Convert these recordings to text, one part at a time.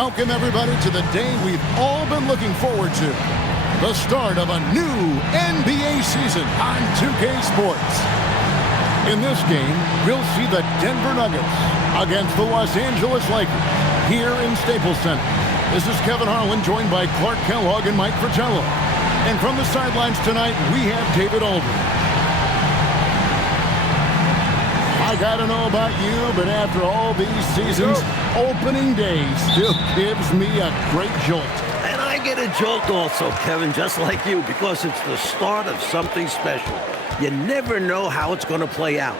Welcome, everybody, to the day we've all been looking forward to. The start of a new NBA season on 2K Sports. In this game, we'll see the Denver Nuggets against the Los Angeles Lakers here in Staples Center. This is Kevin Harlan, joined by Clark Kellogg and Mike Fratello. And from the sidelines tonight, we have David Aldridge. Mike, I don't know about you, but after all these seasons, opening day still gives me a great jolt. And I get a jolt also, Kevin, just like you, because it's the start of something special. You never know how it's going to play out,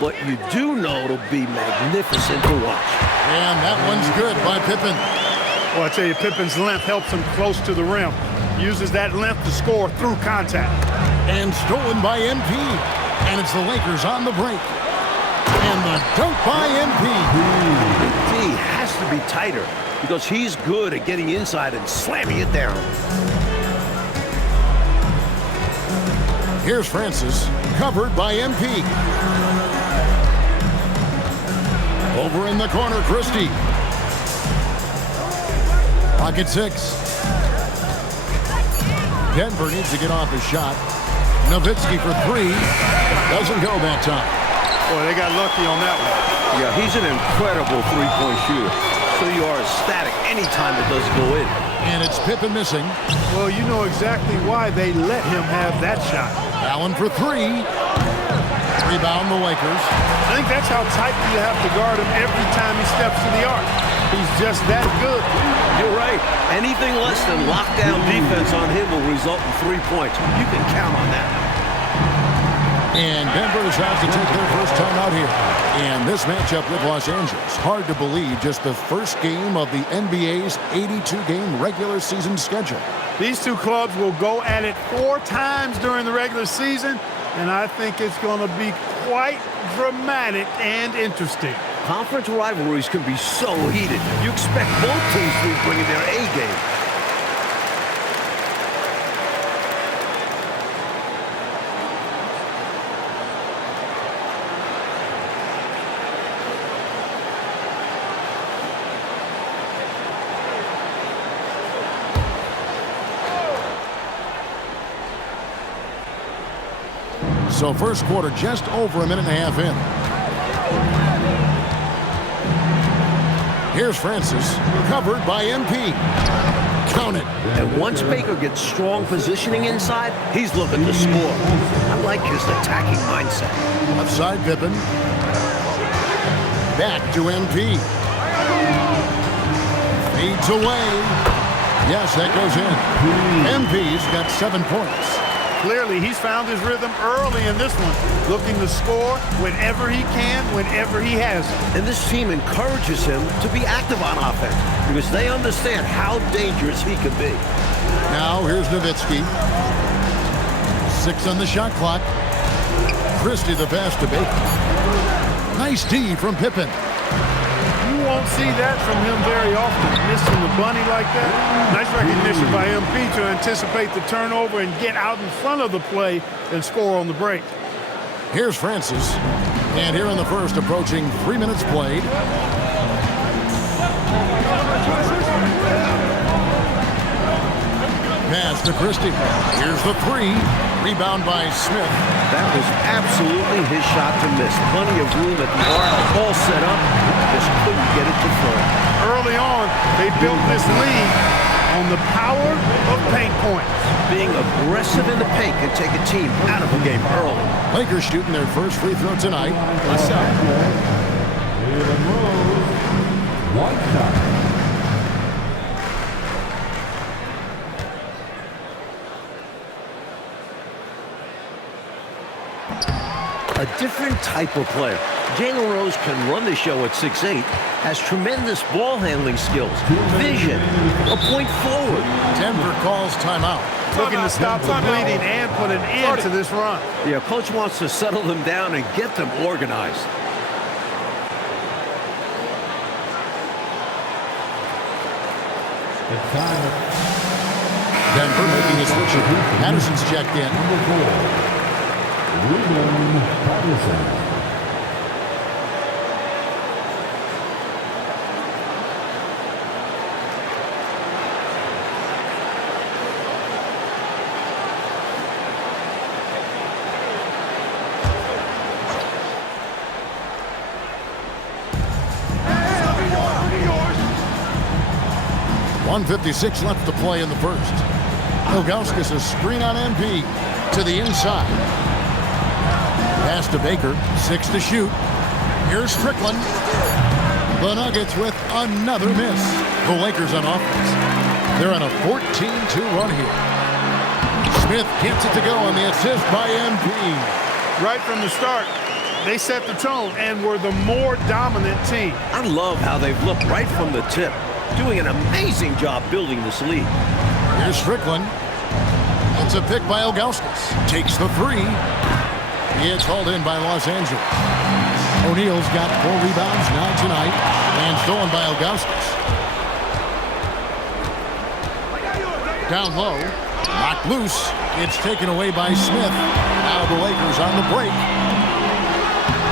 but you do know it'll be magnificent to watch. And that one's good by Pippen. Well, I tell you, Pippen's length helps him close to the rim. Uses that length to score through contact. And stolen by MP. And it's the Lakers on the break. And the dunk by MP. D has to be tighter because he's good at getting inside and slamming it down. Here's Francis, covered by MP. Over in the corner, Christie. Pocket 6. Denver needs to get off his shot. Nowitzki for 3. Doesn't go that time. Boy, they got lucky on that one. Yeah, he's an incredible three-point shooter. So you are ecstatic anytime it doesn't go in. And it's Pippen missing. Well, you know exactly why they let him have that shot. Allen for 3. Rebound the Lakers. I think that's how tight you have to guard him every time he steps to the arc. He's just that good. You're right. Anything less than lockdown defense on him will result in 3 points. You can count on that. And Denver decides to take their first time out here. And this matchup with Los Angeles, hard to believe, just the first game of the NBA's 82-game regular season schedule. These two clubs will go at it 4 times during the regular season, and I think it's going to be quite dramatic and interesting. Conference rivalries can be so heated. You expect both teams to be bringing their A game. So first quarter just over a minute and a half in. Here's Francis, covered by MP. Count it. And once Baker gets strong positioning inside, he's looking to score. I like his attacking mindset. Left side, Pippen. Back to MP. Fades away. Yes, that goes in. MP's got 7 points. Clearly, he's found his rhythm early in this one, looking to score whenever he can, whenever he has it. And this team encourages him to be active on offense because they understand how dangerous he can be. Now, here's Nowitzki. 6 on the shot clock. Christie the pass to Baker. Nice D from Pippen. You won't see that from him very often, missing the bunny like that. Nice recognition by MP to anticipate the turnover and get out in front of the play and score on the break. Here's Francis. And here in the first, approaching 3 minutes played. Pass to Christie. Here's the 3. Rebound by Smith. That was absolutely his shot to miss. Plenty of room at the arc, all set up. Just couldn't get it to fall. Early on, they built this lead on the power of paint points. Being aggressive in the paint can take a team out of a game early. Lakers shooting their first free throw tonight. What's up? One shot. A different type of player. Jalen Rose can run the show at 6'8", has tremendous ball handling skills, vision, a point forward. Denver calls timeout. Looking to stop the bleeding and put an end to this run. Yeah, coach wants to settle them down and get them organized. Denver making a switch. Patterson's checked in. Ruben Patterson. .156 left to play in the first. Ilgauskas a screen on MP to the inside. Pass to Baker, 6 to shoot. Here's Strickland. The Nuggets with another miss. The Lakers on offense. They're on a 14-2 run here. Smith gets it to go on the assist by MP. Right from the start, they set the tone and were the more dominant team. I love how they've looked right from the tip, doing an amazing job building this lead. Here's Strickland. It's a pick by Ilgauskas. Takes the three. It's hauled in by Los Angeles. O'Neal's got 4 rebounds now tonight and stolen by Ilgauskas. Down low. Knocked loose. It's taken away by Smith. Now the Lakers on the break.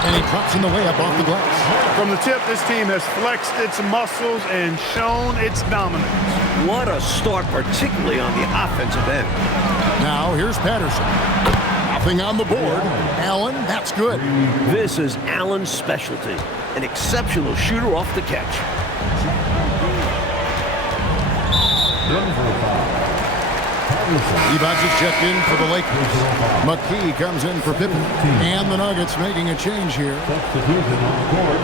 And he drops in the layup off the glass. From the tip, this team has flexed its muscles and shown its dominance. What a start, particularly on the offensive end. Now here's Patterson. Nothing on the board. Allen, that's good. This is Allen's specialty, an exceptional shooter off the catch. Divac is checked in for the Lakers. McKee comes in for Pippen. And the Nuggets making a change here. Substitution on the court.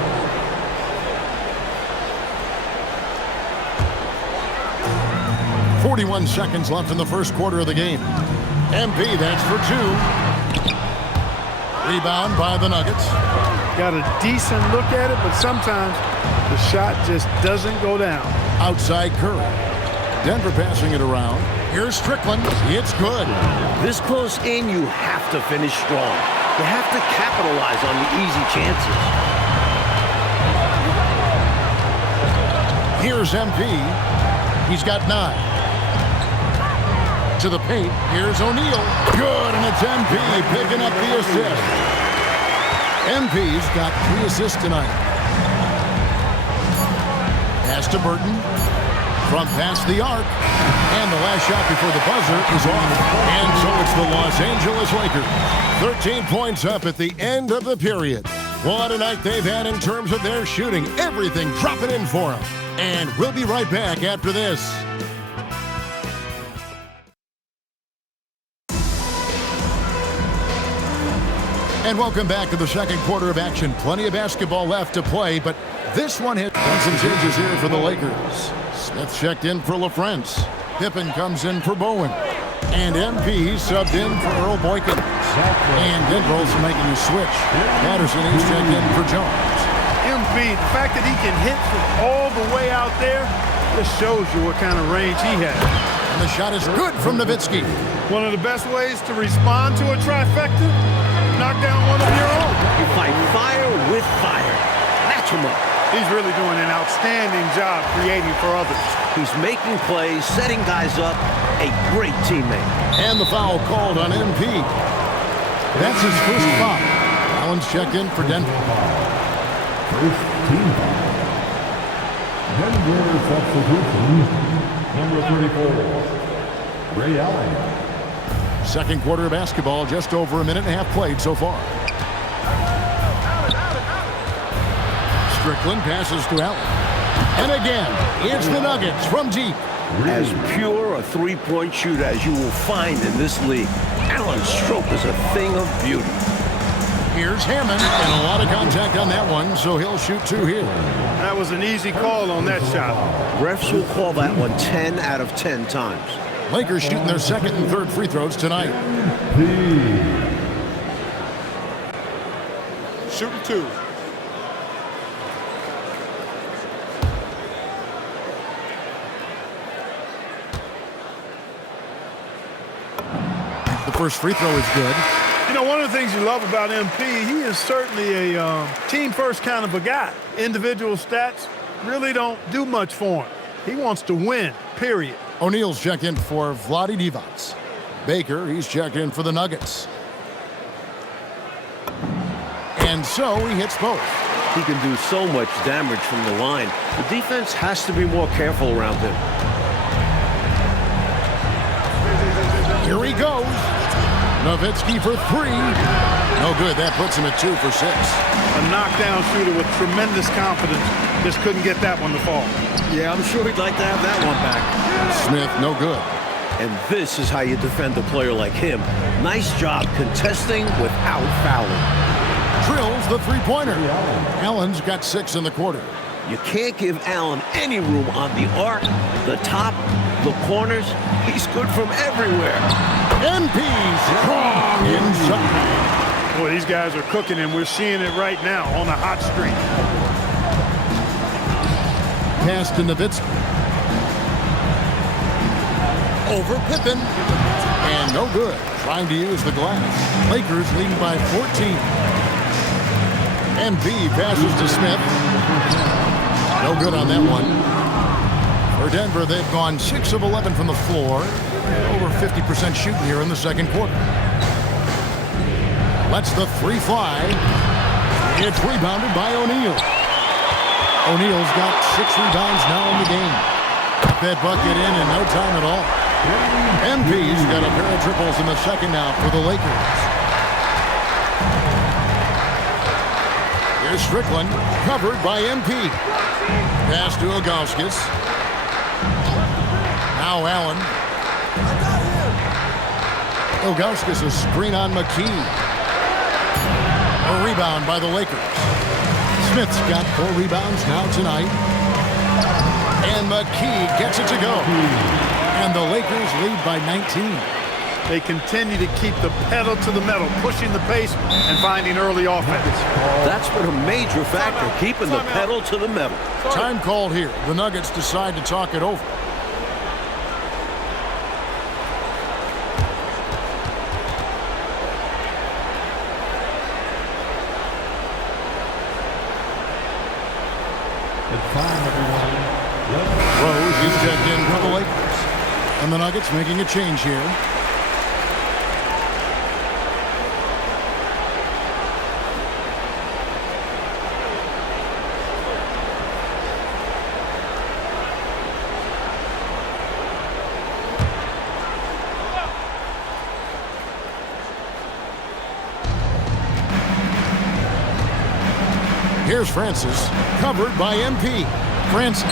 41 seconds left in the first quarter of the game. MP, that's for 2. Rebound by the Nuggets. Got a decent look at it, but sometimes the shot just doesn't go down. Outside Curry. Denver passing it around. Here's Strickland. It's good. This close in, you have to finish strong. You have to capitalize on the easy chances. Here's MP. He's got 9. To the paint. Here's O'Neal. Good, and it's MP picking up the assist. MP's got 3 assists tonight. Pass to Burton. Front past the arc. And the last shot before the buzzer is off. And so it's the Los Angeles Lakers. 13 points up at the end of the period. What a night they've had in terms of their shooting. Everything dropping in for them. And we'll be right back after this. And welcome back to the second quarter of action. Plenty of basketball left to play, but this one has done some changes here for the Lakers. Smith checked in for LaFrance. Pippen comes in for Bowen. And MP subbed in for Earl Boykins. And Denver also making a switch. Patterson is checked in for Jones. MP, the fact that he can hit from all the way out there, this shows you what kind of range he has. And the shot is good from Nowitzki. One of the best ways to respond to a trifecta, knock down one of your own. You fight fire with fire. Match him up. He's really doing an outstanding job creating for others. He's making plays, setting guys up. A great teammate. And the foul called on MP. That's his first foul. Allen's checked in for Denver. First team foul. Denver substitution. Number 34. Ray Allen. Second quarter of basketball, just over a minute and a half played so far. Strickland passes to Allen. And again, it's the Nuggets from deep. As pure a three-point shooter as you will find in this league. Allen's stroke is a thing of beauty. Here's Hammond, and a lot of contact on that one, so he'll shoot 2 here. That was an easy call on that shot. Refs will call that one 10 out of 10 times. Lakers shooting their second and third free throws tonight. Shooting 2. The first free throw is good. You know, one of the things you love about MP, he is certainly a team-first kind of a guy. Individual stats really don't do much for him. He wants to win, period. O'Neal's checked in for Vlade Divac. Baker, he's checked in for the Nuggets. And so he hits both. He can do so much damage from the line. The defense has to be more careful around him. Here he goes. Nowitzki for 3. No good. That puts him at 2 for 6. A knockdown shooter with tremendous confidence. Just couldn't get that one to fall. Yeah, I'm sure he'd like to have that one back. Smith, no good. And this is how you defend a player like him. Nice job contesting without fouling. drills the three-pointer. Allen's got 6 in the quarter. You can't give Allen any room on the arc, the top, the corners. He's good from everywhere. MP strong inside. Boy, these guys are cooking, and we're seeing it right now on a hot streak. Pass to Nowitzki. Over Pippen. And no good. Trying to use the glass. Lakers leading by 14. MP passes to Smith. No good on that one. For Denver, they've gone 6 of 11 from the floor. Over 50% shooting here in the second quarter. Lets the 3 fly. It's rebounded by O'Neal. O'Neal's got 6 rebounds now in the game. Got that bucket in no time at all. MP's got a pair of triples in the second now for the Lakers. Here's Strickland, covered by MP. Pass to Ilgauskas. Now Allen. Ilgauskas, a screen on McKee. A rebound by the Lakers. Smith's got 4 rebounds now tonight. And McKee gets it to go. And the Lakers lead by 19. They continue to keep the pedal to the metal, pushing the pace and finding early offense. That's been a major factor, keeping the pedal to the metal. Time called here. The Nuggets decide to talk it over. It's time, everyone. Rose is checked in for the Lakers. And the Nuggets making a change here. Here's Francis, covered by MP. Francis,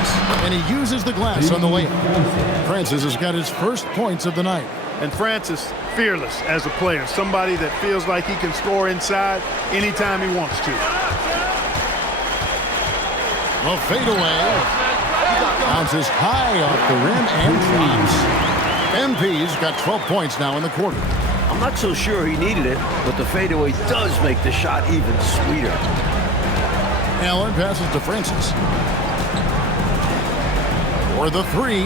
and he uses the glass on the layup. Francis has got his first points of the night. And Francis, fearless as a player, somebody that feels like he can score inside anytime he wants to. The fadeaway bounces high off the rim and drops. MP's got 12 points now in the quarter. I'm not so sure he needed it, but the fadeaway does make the shot even sweeter. Allen passes to Francis. For the 3.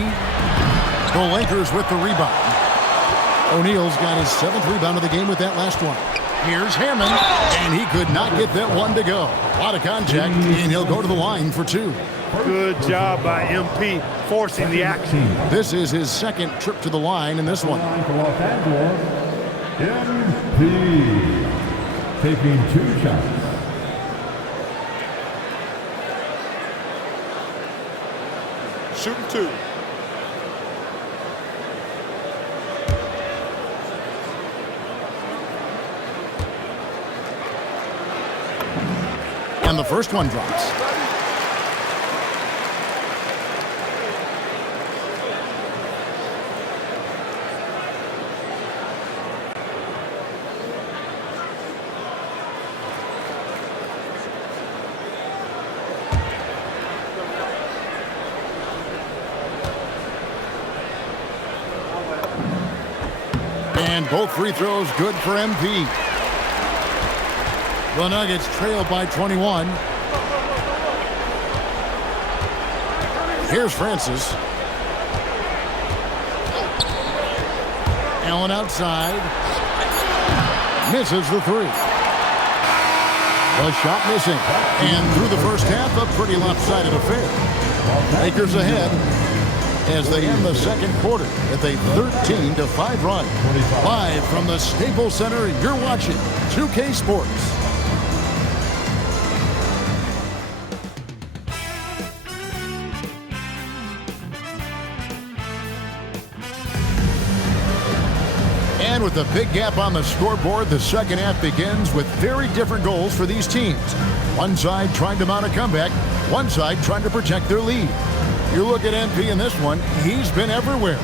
The Lakers with the rebound. O'Neal's got his 7th rebound of the game with that last one. Here's Hammond, and he could not get that one to go. A lot of contact, and he'll go to the line for 2. Good job by MP forcing the action. This is his 2nd trip to the line in this one. For Los Angeles, MP taking 2 shots. Shooting 2. And the first one drops. And both free throws good for MP. The Nuggets trail by 21. Here's Francis. Allen outside. Misses the 3. The shot missing. And through the first half, a pretty lopsided affair. Lakers ahead as they end the second quarter with a 13-5 run. Live from the Staples Center, you're watching 2K Sports. And with a big gap on the scoreboard, the second half begins with very different goals for these teams. One side trying to mount a comeback, one side trying to protect their lead. You look at MP in this one, he's been everywhere.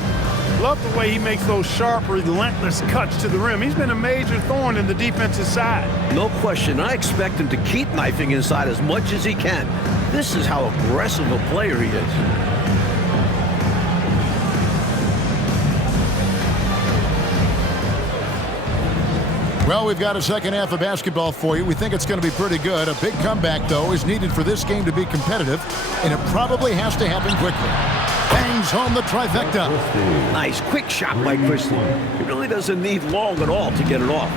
Love the way he makes those sharp, relentless cuts to the rim. He's been a major thorn in the defensive side. No question. I expect him to keep knifing inside as much as he can. This is how aggressive a player he is. Well, we've got a second half of basketball for you. We think it's going to be pretty good. A big comeback, though, is needed for this game to be competitive, and it probably has to happen quickly. Bangs home the trifecta. Nice, quick shot by Christie. He really doesn't need long at all to get it off.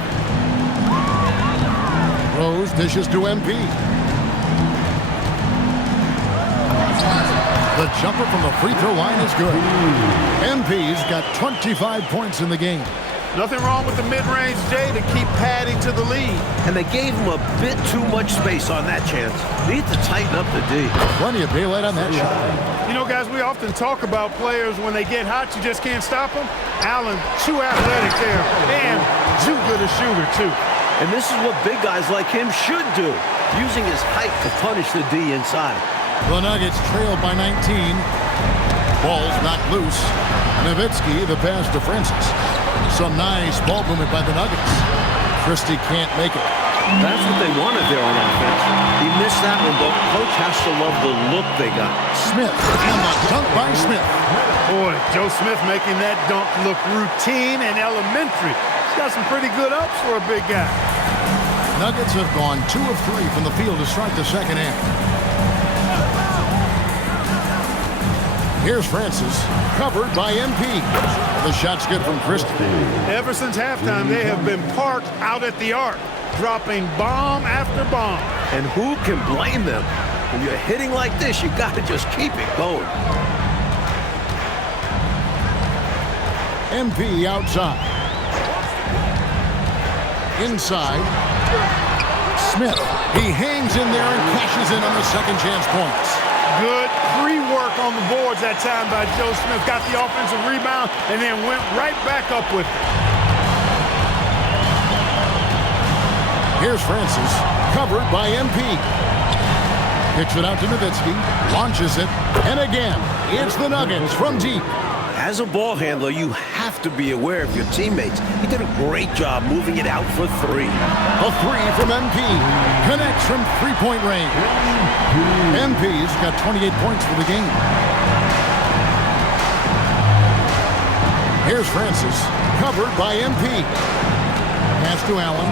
Rose dishes to MP. The jumper from the free throw line is good. MP's got 25 points in the game. Nothing wrong with the mid-range Jay to keep padding to the lead. And they gave him a bit too much space on that chance. Need to tighten up the D. Plenty of daylight on that shot. You know, guys, we often talk about players when they get hot, you just can't stop them. Allen, too athletic there, and too good a shooter, too. And this is what big guys like him should do, using his height to punish the D inside. The Nuggets trailed by 19. Ball's knocked loose. Nowitzki, the pass to Francis. Some nice ball movement by the Nuggets. Christie can't make it. That's what they wanted there on offense. He missed that one, but coach has to love the look they got. Smith, and the dunk by Smith. Boy, Joe Smith making that dunk look routine and elementary. He's got some pretty good ups for a big guy. Nuggets have gone 2 of 3 from the field to start the second half. Here's Francis, covered by MP. The shot's good from Christie. Ever since halftime, they have been parked out at the arc, dropping bomb after bomb. And who can blame them? When you're hitting like this, you got to just keep it going. MP outside. Inside. Smith. He hangs in there and cashes in on the second chance points. Good pre-work on the boards that time by Joe Smith. Got the offensive rebound and then went right back up with it. Here's Francis, covered by MP. Kicks it out to Nowitzki, launches it, and again, it's the Nuggets from deep. As a ball handler, you have to be aware of your teammates. He did a great job moving it out for 3. A 3 from MP. Connects from three-point range. MP's got 28 points for the game. Here's Francis, covered by MP. Pass to Allen.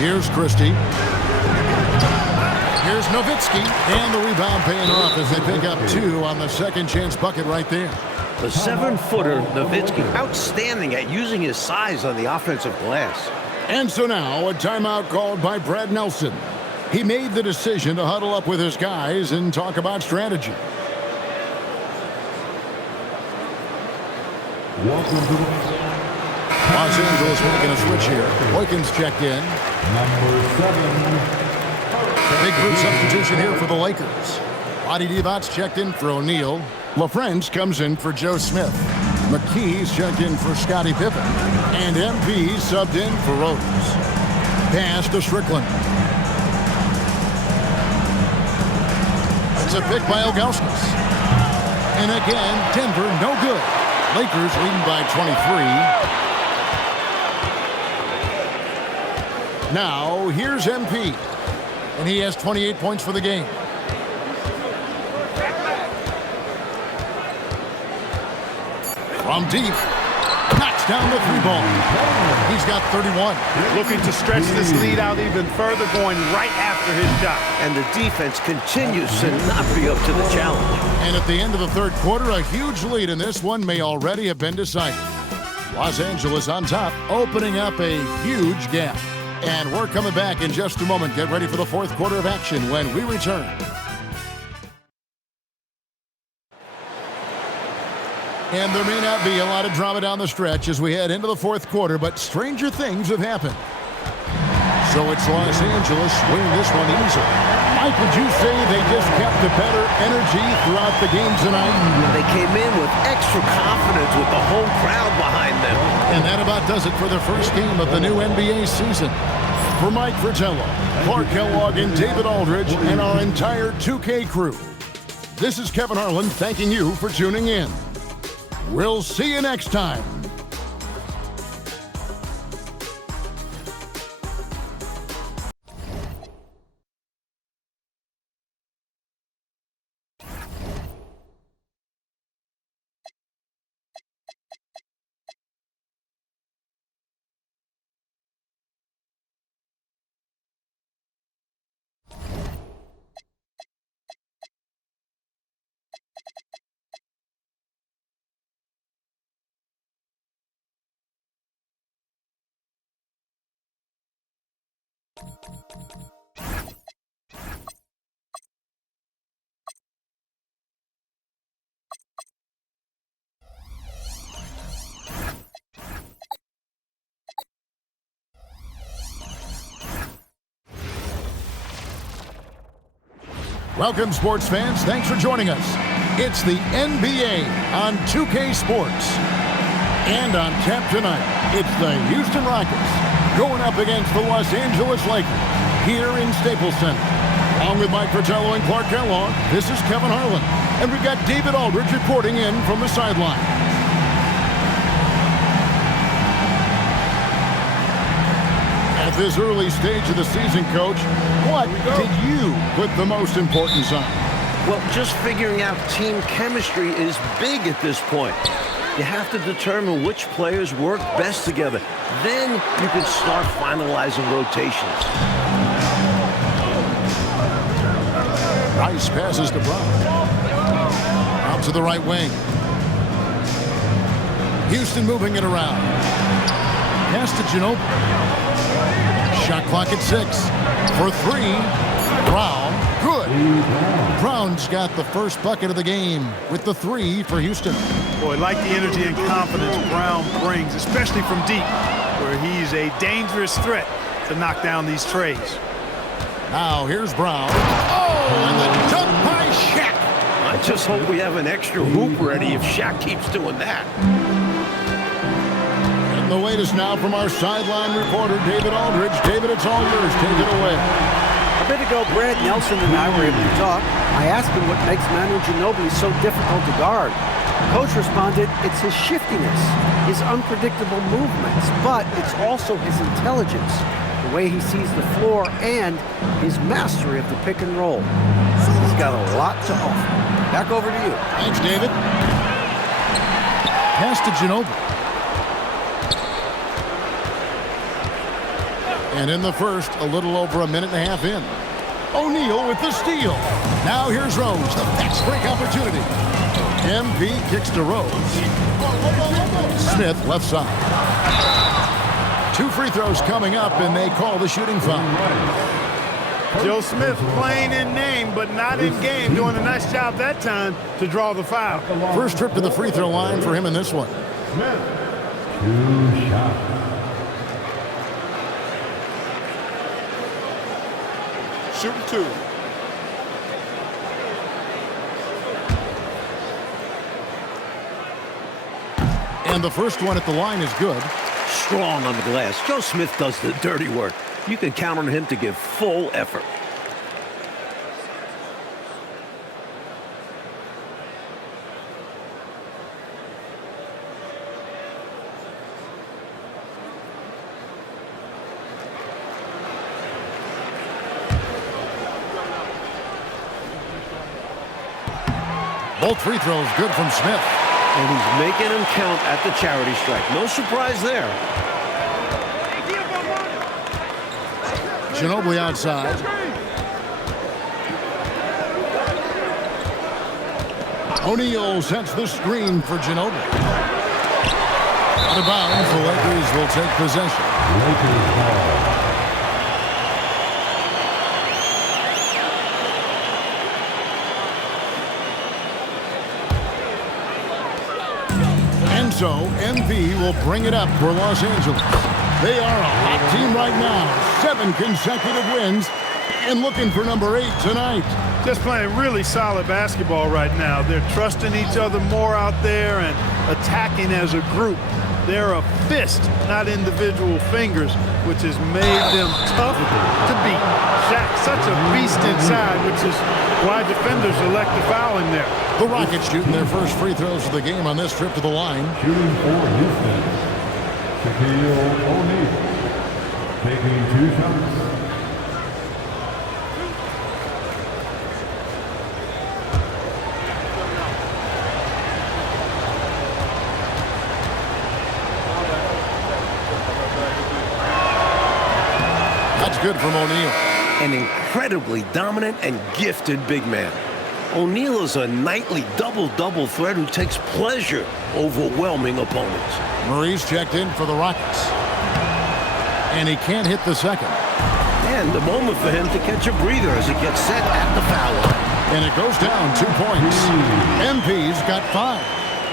Here's Christie. Here's Nowitzki, and the rebound paying off as they pick up 2 on the second chance bucket right there. The 7-footer, Nowitzki, outstanding at using his size on the offensive glass. And so now, a timeout called by Brad Nelson. He made the decision to huddle up with his guys and talk about strategy. Welcome to Los Angeles making a switch here. Boykins checked in. number 7. Big group substitution here for the Lakers. Adi Divac's checked in for O'Neal. LaFrentz comes in for Joe Smith. McKee's checked in for Scottie Pippen. And MP subbed in for Rose. Pass to Strickland. It's a pick by Ilgauskas. And again, Denver no good. Lakers leading by 23. Now, here's MP. And he has 28 points for the game. From deep. Knocks down the 3-ball. He's got 31. Looking to stretch this lead out even further, going right after his shot. And the defense continues to not be up to the challenge. And at the end of the third quarter, a huge lead in this one may already have been decided. Los Angeles on top, opening up a huge gap. And we're coming back in just a moment. Get ready for the fourth quarter of action when we return. And there may not be a lot of drama down the stretch as we head into the fourth quarter, but stranger things have happened. So it's Los Angeles winning this one easily. Mike, would you say they just kept a better energy throughout the game tonight? They came in with extra confidence with the whole crowd behind them. And that about does it for the first game of the new NBA season. For Mike Fratello, Clark Kellogg, and David Aldridge, and our entire 2K crew, this is Kevin Harlan thanking you for tuning in. We'll see you next time. Welcome, sports fans. Thanks for joining us. It's the NBA on 2K Sports. And on tap tonight, it's the Houston Rockets going up against the Los Angeles Lakers here in Staples Center. Along with Mike Fratello and Clark Kellogg, this is Kevin Harlan. And we've got David Aldridge reporting in from the sideline. At this early stage of the season, Coach, what did you put the most importance on? Well, just figuring out team chemistry is big at this point. You have to determine which players work best together. Then you can start finalizing rotations. Rice passes to Brown. Out to the right wing. Houston moving it around. Pass to Ginobili. Shot clock at 6. For 3. Brown. Good. Brown's got the first bucket of the game with the 3 for Houston. Boy, like the energy and confidence Brown brings, especially from deep, where he's a dangerous threat to knock down these trays. Now here's Brown. Oh, and the dunk by Shaq. I just hope we have an extra hoop ready if Shaq keeps doing that. And the latest now from our sideline reporter, David Aldridge. David, it's all yours. Take it away. A bit ago, Brad Nelson and I were able to talk. I asked him what makes Manu Ginobili so difficult to guard. Coach responded, it's his shiftiness, his unpredictable movements, but it's also his intelligence, the way he sees the floor, and his mastery of the pick and roll. He's got a lot to offer. Back over to you. Thanks, David. Pass to Ginobili. And in the first, a little over a minute and a half in. O'Neal with the steal. Now here's Rose, the fast break opportunity. MP kicks to Rose. Smith left side. 2 free throws coming up, and they call the shooting foul. Joe Smith playing in name, but not in game, doing a nice job that time to draw the foul. First trip to the free throw line for him in this one. Smith. 2 shots. Shooting 2. And the first one at the line is good. Strong on the glass. Joe Smith does the dirty work. You can count on him to give full effort. Both free throws good from Smith. And he's making them count at the charity stripe. No surprise there. Ginobili outside. O'Neal sets the screen for Ginobili. Out of bounds, the Lakers will take possession. Lakers ball. So, MV will bring it up for Los Angeles. They are a hot team right now. 7 consecutive wins and looking for number 8 tonight. Just playing really solid basketball right now. They're trusting each other more out there and attacking as a group. They're a fist, not individual fingers, which has made them tough to beat. Shaq, such a beast inside, which is why defenders elect to foul him there. The Rockets shooting their first free throws of the game on this trip to the line. Shooting for Houston, Shaquille O'Neal. Taking 2 shots. That's good from O'Neal. An incredibly dominant and gifted big man. O'Neal is a nightly double-double threat who takes pleasure overwhelming opponents. Murray's checked in for the Rockets. And he can't hit the second. And the moment for him to catch a breather as he gets set at the foul line. And it goes down 2 points. MP's got 5.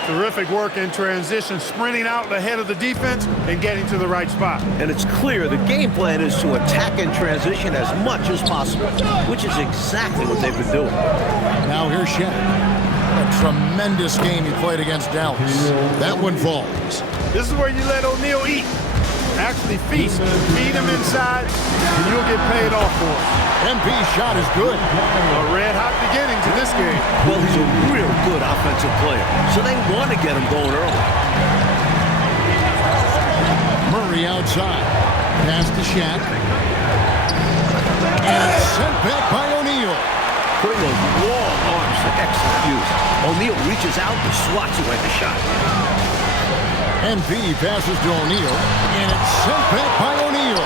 Terrific work in transition, sprinting out ahead of the defense and getting to the right spot. And it's clear the game plan is to attack in transition as much as possible, which is exactly what they've been doing. Now here's Shaq. A tremendous game he played against Dallas. That one falls. This is where you let O'Neal eat. Actually feast. Feed him inside, and you'll get paid off for it. MP's shot is good. A red-hot beginning to this game. Well, he's a real good offensive player, so they want to get him going early. Murray outside. Pass to Shaq. And it's sent back by O'Neal. Putting those long arms to excellent use. O'Neal reaches out and swats away the shot. MP passes to O'Neal, and it's sent back by O'Neal.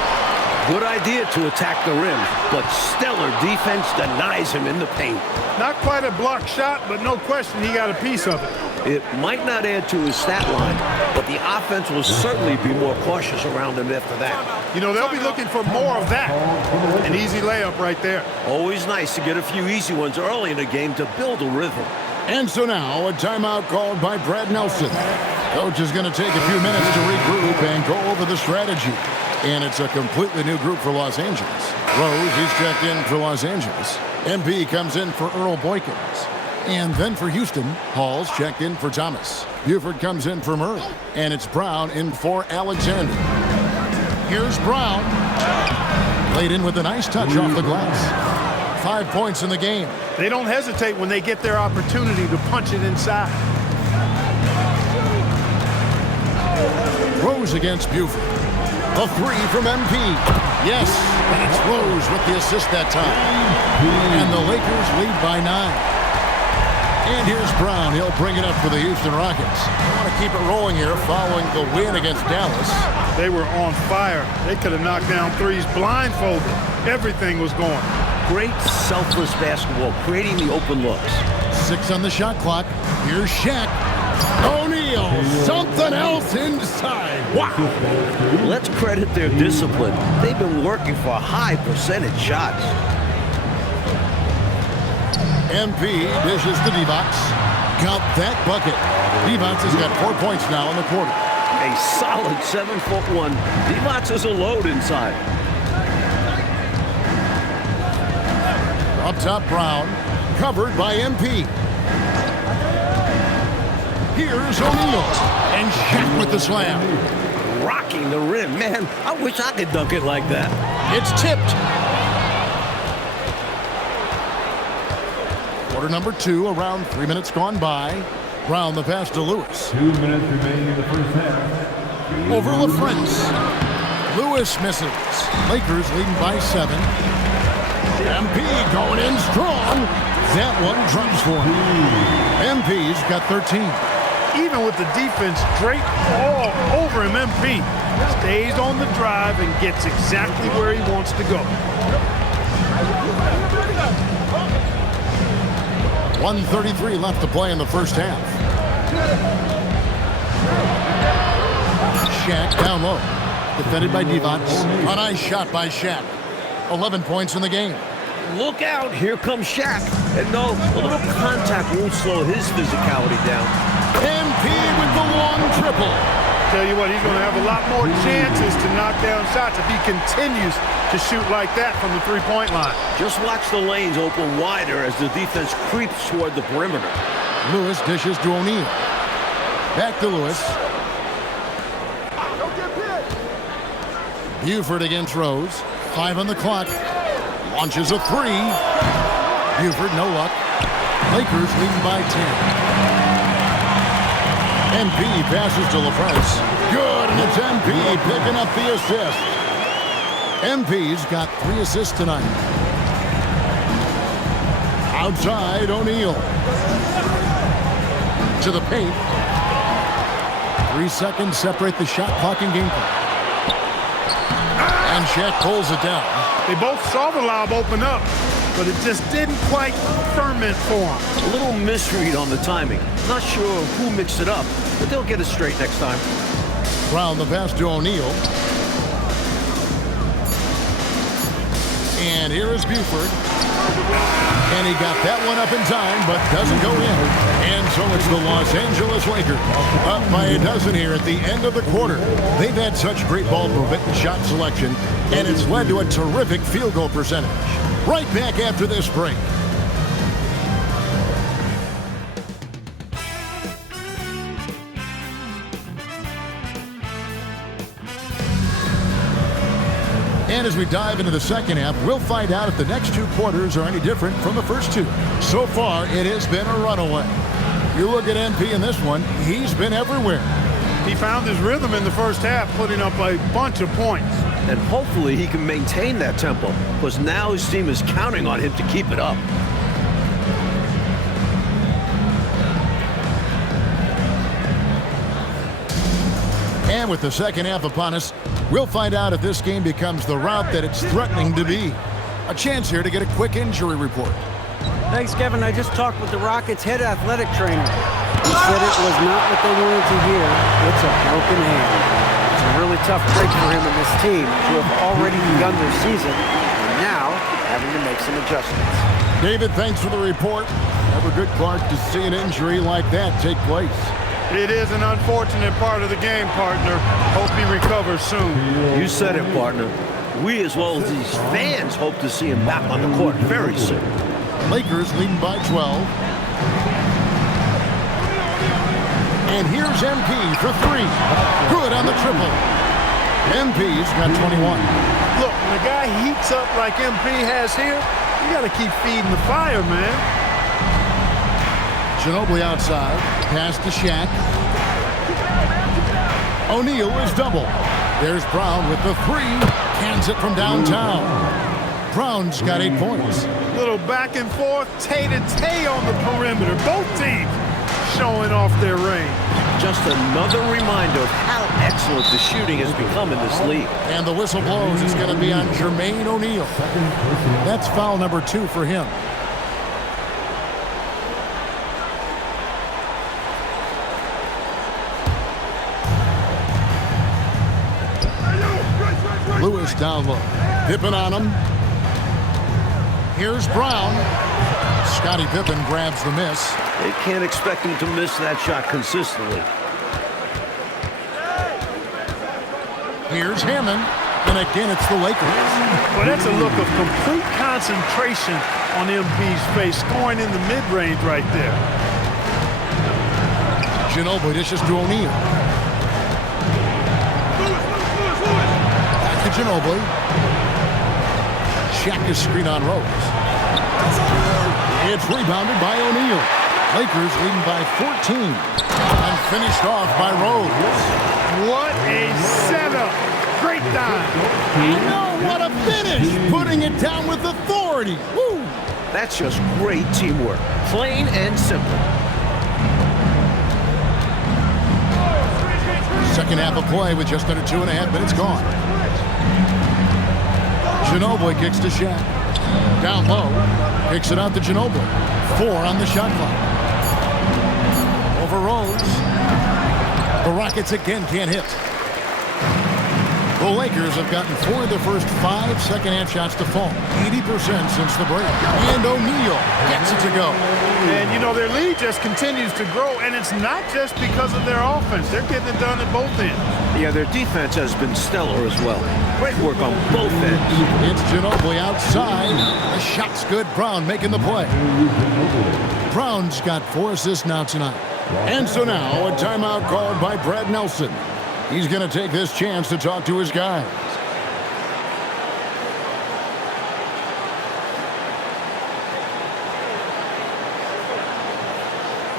Good idea to attack the rim, but stellar defense denies him in the paint. Not quite a block shot, but no question he got a piece of it. It might not add to his stat line, but the offense will certainly be more cautious around him after that. You know, they'll be looking for more of that. An easy layup right there. Always nice to get a few easy ones early in the game to build a rhythm. And so now, a timeout called by Brad Nelson. Coach is going to take a few minutes to regroup and go over the strategy. And it's a completely new group for Los Angeles. Rose, he's checked in for Los Angeles. MP comes in for Earl Boykins. And then for Houston, Hall's checked in for Thomas. Buford comes in for Murray. And it's Brown in for Alexander. Here's Brown. Laid in with a nice touch off the glass. 5 points in the game. They don't hesitate when they get their opportunity to punch it inside. Rose against Buford. A 3 from MP. Yes, and it's Rose with the assist that time. And the Lakers lead by 9. And here's Brown. He'll bring it up for the Houston Rockets. They want to keep it rolling here following the win against Dallas. They were on fire. They could have knocked down threes blindfolded. Everything was going. Great selfless basketball, creating the open looks. 6 on the shot clock. Here's Shaq. O'Neal, something else inside. Wow. Let's credit their discipline. They've been working for high percentage shots. MP dishes to Divac. Count that bucket. Divac has got 4 points now in the quarter. A solid 7'1". Divac is a load inside. Up top, Brown. Covered by MP. Here's O'Neal. And Shaq with the slam. Rocking the rim. Man, I wish I could dunk it like that. It's tipped. Quarter number 2, around 3 minutes gone by. Brown the pass to Lewis. 2 minutes remaining in the first half. Over LaFrentz. Lewis misses. Lakers leading by 7. MP going in strong. That one drops for him. MP's got 13. Even with the defense draped all over him, MP stays on the drive and gets exactly where he wants to go. 1:33 left to play in the first half. Shaq down low. Defended by Divac. A nice shot by Shaq. 11 points in the game. Look out, here comes Shaq. And no, a little contact won't slow his physicality down. MP with the long triple. Tell you what, he's going to have a lot more chances to knock down shots if he continues to shoot like that from the three-point line. Just watch the lanes open wider as the defense creeps toward the perimeter. Lewis dishes to O'Neal. Back to Lewis. Buford against Rose. 5 on the clock. Launches a 3. Buford, no luck. Lakers leading by 10. MP passes to LaPresse. Good, and it's MP picking up the assist. MP's got 3 assists tonight. Outside, O'Neal. To the paint. 3 seconds separate the shot clock and game clock. And Shaq pulls it down. They both saw the lob open up, but it just didn't quite ferment for them. A little misread on the timing. Not sure who mixed it up, but they'll get it straight next time. Brown the pass to O'Neal. And here is Buford. And he got that one up in time, but doesn't go in. And so it's the Los Angeles Lakers up by a dozen here at the end of the quarter. They've had such great ball movement and shot selection, and it's led to a terrific field goal percentage. Right back after this break. And as we dive into the second half, we'll find out if the next 2 quarters are any different from the first 2. So far, it has been a runaway. You look at MP in this one, he's been everywhere. He found his rhythm in the first half, putting up a bunch of points. And hopefully he can maintain that tempo, because now his team is counting on him to keep it up. And with the second half upon us, we'll find out if this game becomes the route that it's threatening to be. A chance here to get a quick injury report. Thanks, Kevin. I just talked with the Rockets' head athletic trainer. He said it was not what they wanted to hear. It's a broken hand. It's a really tough break for him and this team who have already begun their season and now having to make some adjustments. David, thanks for the report. Never good, Clark, to see an injury like that take place. It is an unfortunate part of the game, partner. Hope he recovers soon. You said it, partner. We, as well as these fans, hope to see him back on the court very soon. Lakers leading by 12. And here's MP for 3. Good on the triple. MP's got 21. Look, when a guy heats up like MP has here, you got to keep feeding the fire, man. Ginobili outside. Pass to Shaq. O'Neal is double. There's Brown with the 3. Cans it from downtown. Brown's got 8 points. Little back and forth, tay-to-tay on the perimeter. Both teams showing off their range. Just another reminder of how excellent the shooting has become in this league. And the whistle blows. It's going to be on Jermaine O'Neal. That's foul number 2 for him. Lewis down low. Pippen on him. Here's Brown. Scottie Pippen grabs the miss. They can't expect him to miss that shot consistently. Here's Hammond. And again, it's the Lakers. Well, that's a look of complete concentration on MP's face, scoring in the mid-range right there. Ginobili dishes to O'Neal. Back to Ginobili. Shaq is screen on Rose. It's rebounded by O'Neal. Lakers leading by 14. And finished off by Rose. What a setup. Great dive. No, what a finish. Putting it down with authority. Woo! That's just great teamwork. Plain and simple. Second half of play with just under 2.5 minutes gone. Ginobili kicks to Shaq. Down low. Kicks it out to Ginobili. 4 on the shot clock. Over Rose. The Rockets again can't hit. The Lakers have gotten 4 of their first 5 second-half shots to fall. 80% since the break. And O'Neal gets it to go. And, you know, their lead just continues to grow, and it's not just because of their offense. They're getting it done at both ends. Yeah, their defense has been stellar as well. Great work on both ends. It's Ginobili outside. The shot's good. Brown making the play. Brown's got 4 assists now tonight. And so now, a timeout called by Brad Nelson. He's going to take this chance to talk to his guys.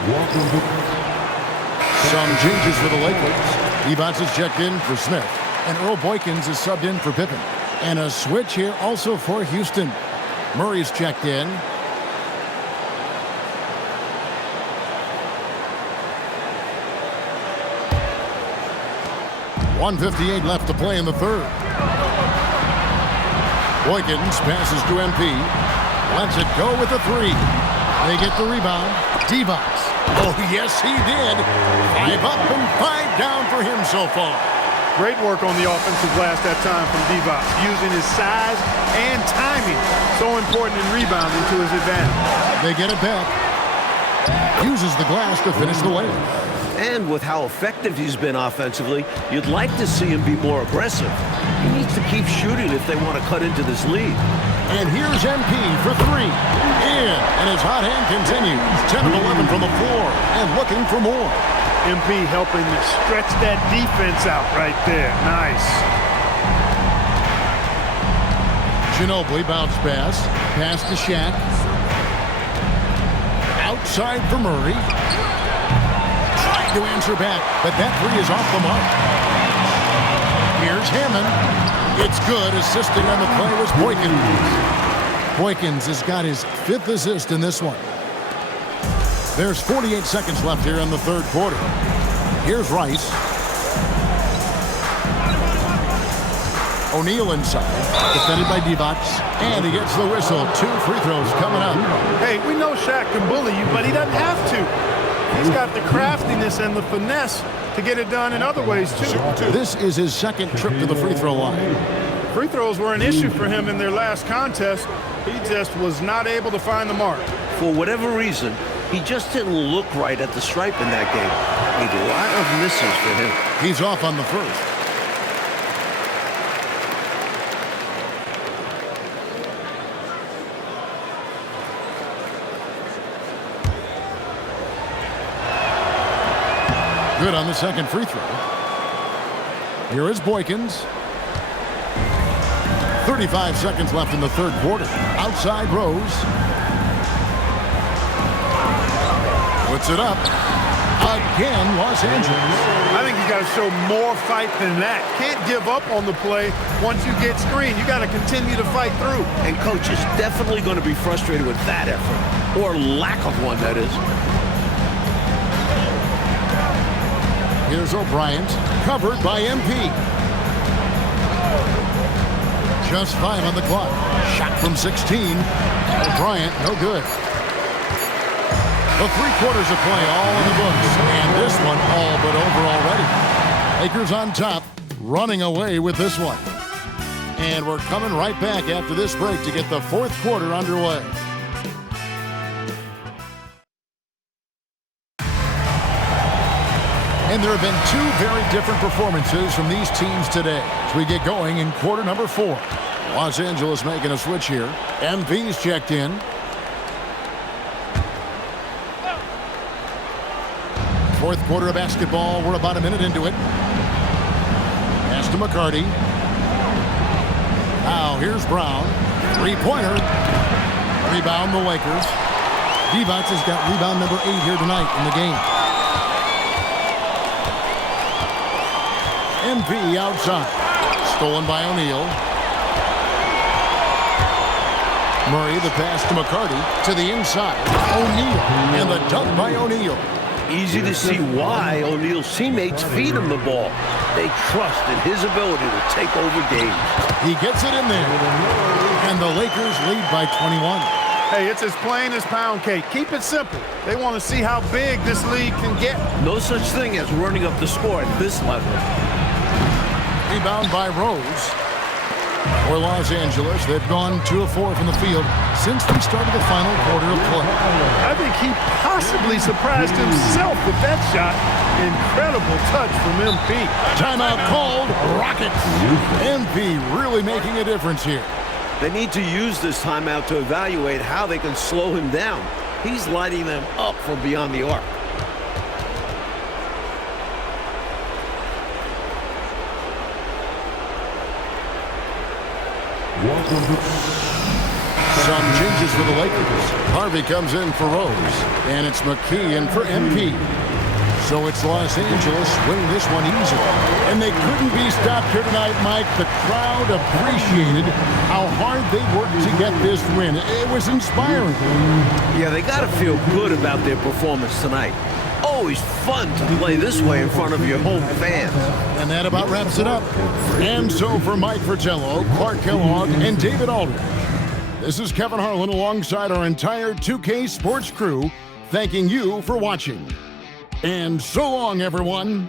Welcome to Some changes for the Lakers. Divac is checked in for Smith, and Earl Boykins is subbed in for Pippen. And a switch here also for Houston. Murray's checked in. .158 left to play in the third. Boykins passes to MP. Lets it go with the three. They get the rebound. Divac. Oh, yes, he did. 5 up and 5 down for him so far. Great work on the offensive glass that time from Divac, using his size and timing. So important in rebounding to his advantage. They get it back. Uses the glass to finish the layup. And with how effective he's been offensively, you'd like to see him be more aggressive. He needs to keep shooting if they want to cut into this lead. And here's MP for 3. In, and his hot hand continues. 10 of 11 from the floor, and looking for more. MP helping to stretch that defense out right there. Nice. Ginobili bounce pass. Pass to Shaq. Outside for Murray. Trying to answer back, but that three is off the mark. Here's Hammond. It's good. Assisting on the play was Boykins. Boykins has got his 5th assist in this one. There's 48 seconds left here in the third quarter. Here's Rice. O'Neal inside, defended by Divac, and he gets the whistle. 2 free throws coming up. Hey, we know Shaq can bully you, but he doesn't have to. He's got the craftiness and the finesse to get it done in other ways, too. This is his 2nd trip to the free throw line. Free throws were an issue for him in their last contest. He just was not able to find the mark. For whatever reason, he just didn't look right at the stripe in that game. A lot of misses for him. He's off on the first. Good on the second free throw. Here is Boykins. 35 seconds left in the third quarter. Outside Rose. Puts it up. Again, Los Angeles. I think he's got to show more fight than that. Can't give up on the play once you get screened. You got to continue to fight through. And coach is definitely going to be frustrated with that effort. Or lack of one, that is. Here's O'Bryant, covered by MP. Just 5 on the clock. Shot from 16. O'Bryant, no good. The 3 quarters of play all in the books. And this one all but over already. Lakers on top, running away with this one. And we're coming right back after this break to get the 4th quarter underway. And there have been 2 very different performances from these teams today as we get going in quarter number 4. Los Angeles making a switch here. MP's checked in. Fourth quarter of basketball. We're about a minute into it. Pass to McCarty. Now here's Brown. 3-pointer. Rebound the Lakers. Divac has got rebound number 8 here tonight in the game. MP outside. Stolen by O'Neal. Murray, the pass to McCarty. To the inside. O'Neal. And the dunk by O'Neal. Easy to see why O'Neal's teammates feed him the ball. They trust in his ability to take over games. He gets it in there. And the Lakers lead by 21. Hey, it's as plain as pound cake. Keep it simple. They want to see how big this league can get. No such thing as running up the score at this level. Rebound by Rose. For Los Angeles, they've gone 2 of 4 from the field since we started the final quarter of play. I think he possibly surprised himself with that shot. Incredible touch from MP. Timeout called. Rockets. MP really making a difference here. They need to use this timeout to evaluate how they can slow him down. He's lighting them up from beyond the arc. Some changes for the Lakers. Harvey comes in for Rose, and it's McKee in for MP. So it's Los Angeles winning this one easily. And they couldn't be stopped here tonight, Mike. The crowd appreciated how hard they worked to get this win. It was inspiring. Yeah, they got to feel good about their performance tonight. Always fun to play this way in front of your home fans. And that about wraps it up. And so for Mike Fratello, Clark Kellogg, and David Aldridge, this is Kevin Harlan alongside our entire 2K Sports crew, thanking you for watching. And so long, everyone.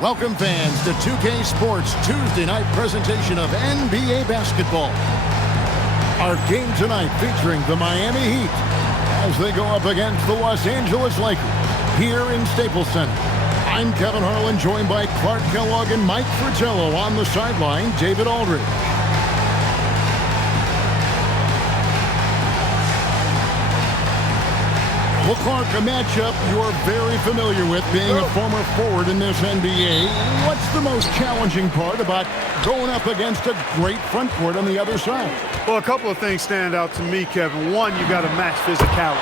Welcome fans to 2K Sports Tuesday night presentation of NBA basketball. Our game tonight featuring the Miami Heat as they go up against the Los Angeles Lakers here in Staples Center. I'm Kevin Harlan, joined by Clark Kellogg and Mike Fratello on the sideline, David Aldridge. Well, Clark, a matchup you're very familiar with, being a former forward in this NBA. What's the most challenging part about going up against a great front court on the other side? Well, a couple of things stand out to me, Kevin. One, you got to match physicality.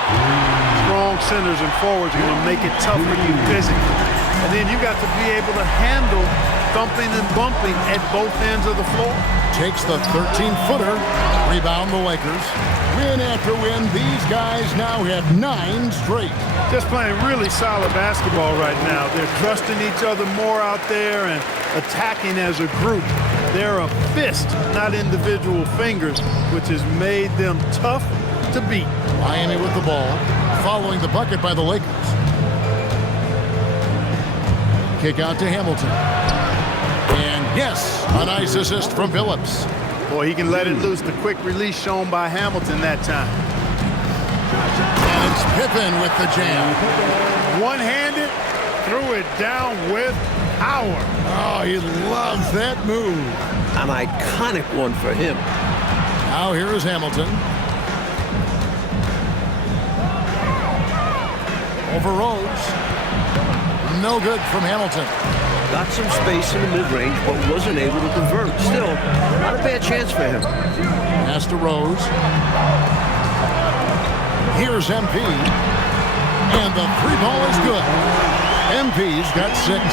Strong centers and forwards are going to make it tough for you physically. And then you got to be able to handle thumping and bumping at both ends of the floor. Takes the 13-footer. Rebound the Lakers. Win after win, these guys now have 9 straight. Just playing really solid basketball right now. They're trusting each other more out there and attacking as a group. They're a fist, not individual fingers, which has made them tough to beat. Miami with the ball, following the bucket by the Lakers. Kick out to Hamilton. And yes, a nice assist from Phillips. Boy, he can let it loose. The quick release shown by Hamilton that time. And it's Pippen with the jam. One-handed, threw it down with power. Oh, he loves that move. An iconic one for him. Now here is Hamilton. Over Rose. No good from Hamilton. Got some space in the mid-range, but wasn't able to convert. Still, not a bad chance for him. Pass to Rose. Here's MP. And the 3-ball is good. MP's got 6.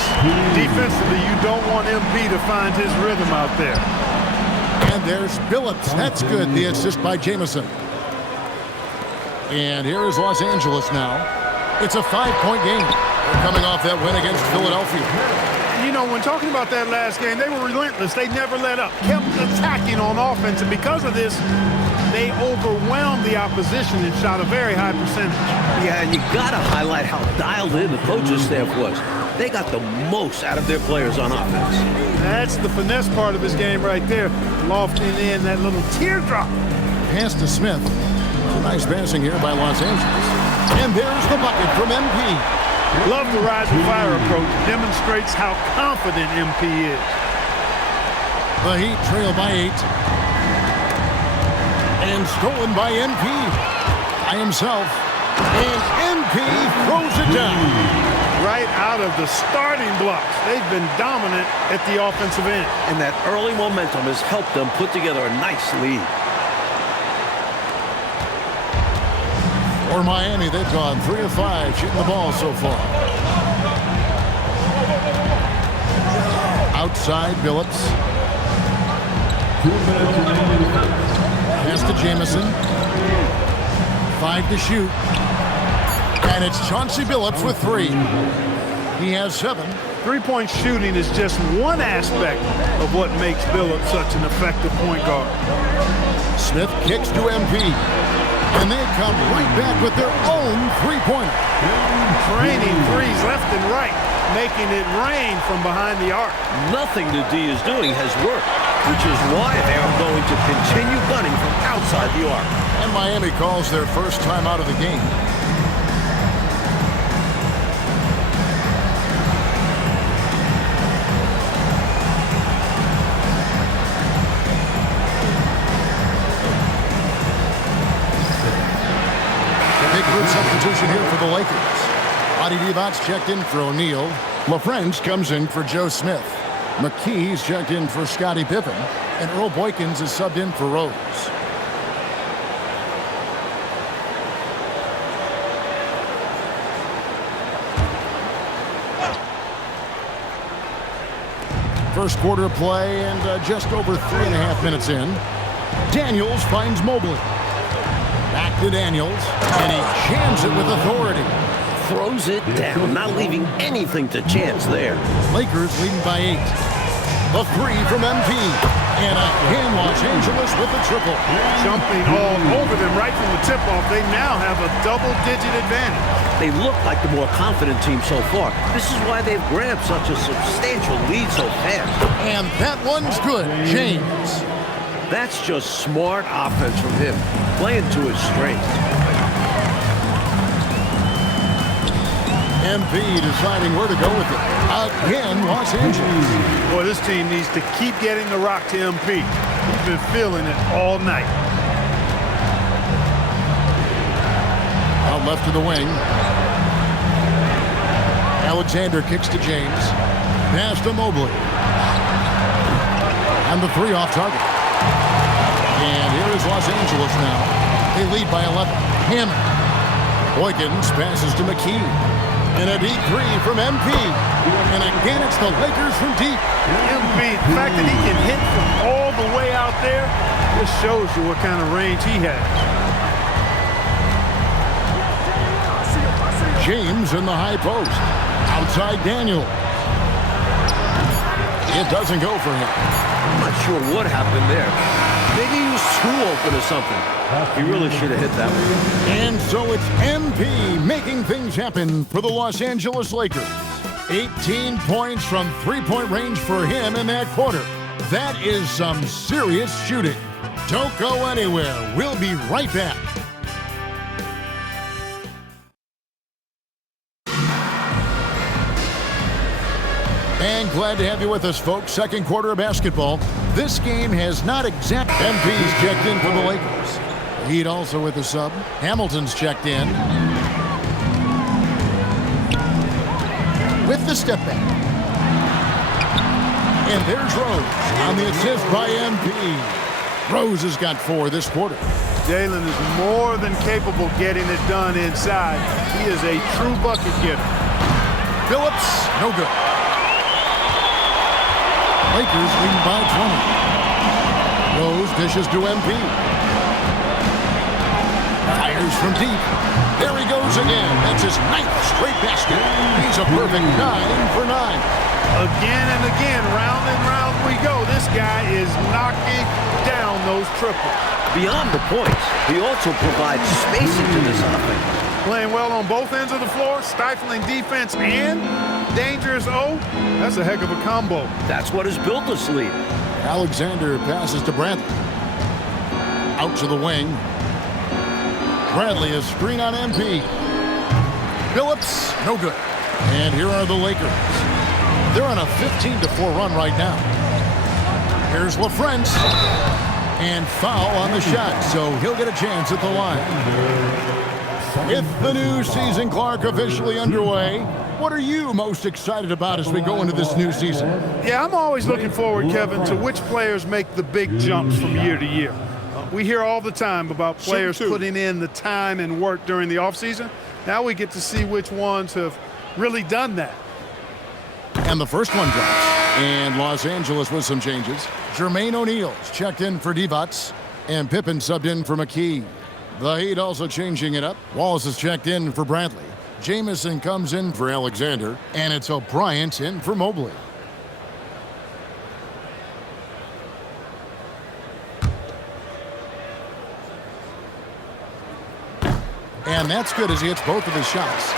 Defensively, you don't want MP to find his rhythm out there. And there's Phillips. That's good. The assist by Jamison. And here is Los Angeles now. It's a 5-point game. They're coming off that win against Philadelphia. You know, when talking about that last game, they were relentless. They never let up, kept attacking on offense, and because of this, they overwhelmed the opposition and shot a very high percentage. Yeah, and you got to highlight how dialed in the coaching staff was. They got the most out of their players on offense. That's the finesse part of his game right there, lofting in that little teardrop. Pass to Smith. Nice passing here by Los Angeles. And there's the bucket from MP. Love the rise and fire approach. Demonstrates how confident MP is. The Heat trail by 8. And stolen by MP. By himself. And MP throws it down. Right out of the starting blocks. They've been dominant at the offensive end. And that early momentum has helped them put together a nice lead. For Miami, they've gone 3 of 5 shooting the ball so far. Outside, Phillips. Pass to Jamison. 5 to shoot. And it's Chauncey Billups with 3. He has 7. Three-point shooting is just one aspect of what makes Billups such an effective point guard. Smith kicks to MP. And they come right back with their own three-pointer. Draining threes left and right, making it rain from behind the arc. Nothing the D is doing has worked. which is why they are going to continue gunning from outside the arc. And Miami calls their first time out of the game. Big group substitution here for the Lakers. Adi Divac's checked in for O'Neal. LaFrance comes in for Joe Smith. McKee's checked in for Scottie Pippen. And Earl Boykins is subbed in for Rose. First quarter play and just over 3.5 minutes in. Daniels finds Mobley. Back to Daniels, and he jams it with authority. Throws it down, not leaving anything to chance there. Lakers leading by 8. The three from MP. And again, Los Angeles with the triple. Jumping all over them right from the tip-off. They now have a double-digit advantage. They look like the more confident team so far. This is why they've grabbed such a substantial lead so fast. And that one's good. James. That's just smart offense from him, playing to his strengths. MP deciding where to go with it. Again, Los Angeles. Boy, this team needs to keep getting the rock to MP. He's been feeling it all night. Out left to the wing. Alexander kicks to James. Pass to Mobley. And the three off target. And here is Los Angeles now. They lead by 11. Hammond. Boykins passes to McKee. And a deep three from MP. And again, it's the Lakers from deep. MP, the fact that he can hit from all the way out there, this shows you what kind of range he has. James in the high post. Outside Daniel. It doesn't go for him. I'm not sure what happened there. Maybe he was too open or something. He really should have hit that one. And so it's MP making things happen for the Los Angeles Lakers. 18 points from three-point range for him in that quarter. That is some serious shooting. Don't go anywhere. We'll be right back. And glad to have you with us, folks. Second quarter of basketball. This game has not exact. MP's checked in for the Lakers. Heat also with the sub. Hamilton's checked in. With the step back. And there's Rose on the assist by MP. Rose has got 4 this quarter. Jalen is more than capable getting it done inside. He is a true bucket getter. Phillips, no good. Lakers leading by 20. Rose dishes to MP. Fires from deep. There he goes again. That's his 9th straight basket. He's a perfect 9 for 9. Again and again, round and round we go. This guy is knocking down those triples. Beyond the points, he also provides spacing to this offense. Playing well on both ends of the floor, stifling defense and dangerous O. That's a heck of a combo. That's what has built this lead. Alexander passes to Bradley. Out to the wing. Bradley a screen on MP. Phillips, no good. And here are the Lakers. They're on a 15-4 run right now. Here's LaFrance. And foul on the shot, so he'll get a chance at the line. With the new season, Clark, officially underway, what are you most excited about as we go into this new season? Yeah, I'm always looking forward, Kevin, to which players make the big jumps from year to year. We hear all the time about players putting in the time and work during the offseason. Now we get to see which ones have really done that. And the first one drops. And Los Angeles with some changes. Jermaine O'Neal's checked in for Divac. And Pippen subbed in for McKee. The Heat also changing it up. Wallace is checked in for Bradley. Jamison comes in for Alexander. And it's O'Brien's in for Mobley. And that's good as he hits both of his shots.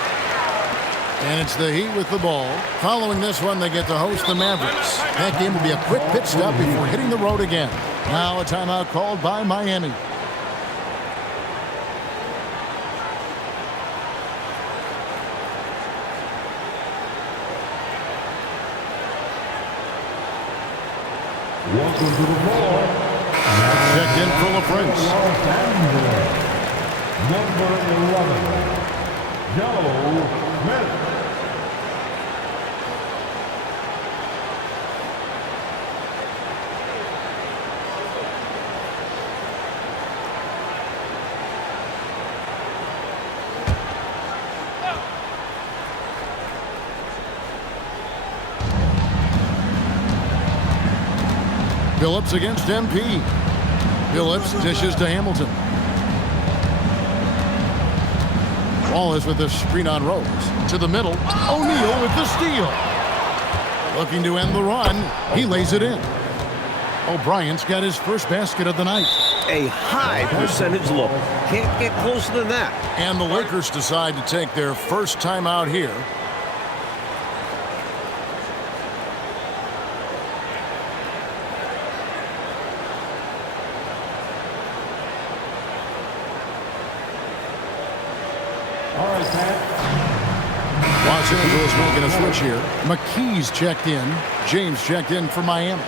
And it's the Heat with the ball. Following this one, they get to host the Mavericks. That game will be a quick pit stop before hitting the road again. Now a timeout called by Miami. Welcome to the floor. Checked in for LaFrance. Los Angeles. Number 11, Joe Smith. Phillips against MP. Phillips dishes to Hamilton. Wallace with the screen on Rose. To the middle. O'Neal with the steal. Looking to end the run. He lays it in. O'Brien's got his first basket of the night. A high percentage look. Can't get closer than that. And the Lakers decide to take their first time out here. All right, Pat. Los Angeles making a switch here. McKee's checked in. James checked in for Miami.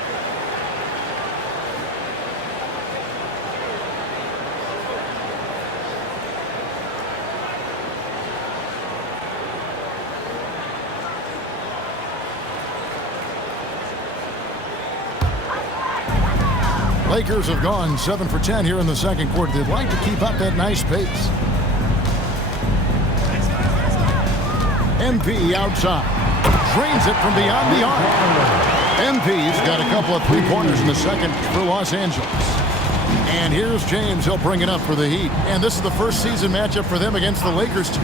Lakers have gone 7 for 10 here in the second quarter. They'd like to keep up that nice pace. MP outside. Drains it from beyond the arc. MP's got a couple of three-pointers in the second for Los Angeles. And here's James. He'll bring it up for the Heat. And this is the first season matchup for them against the Lakers team.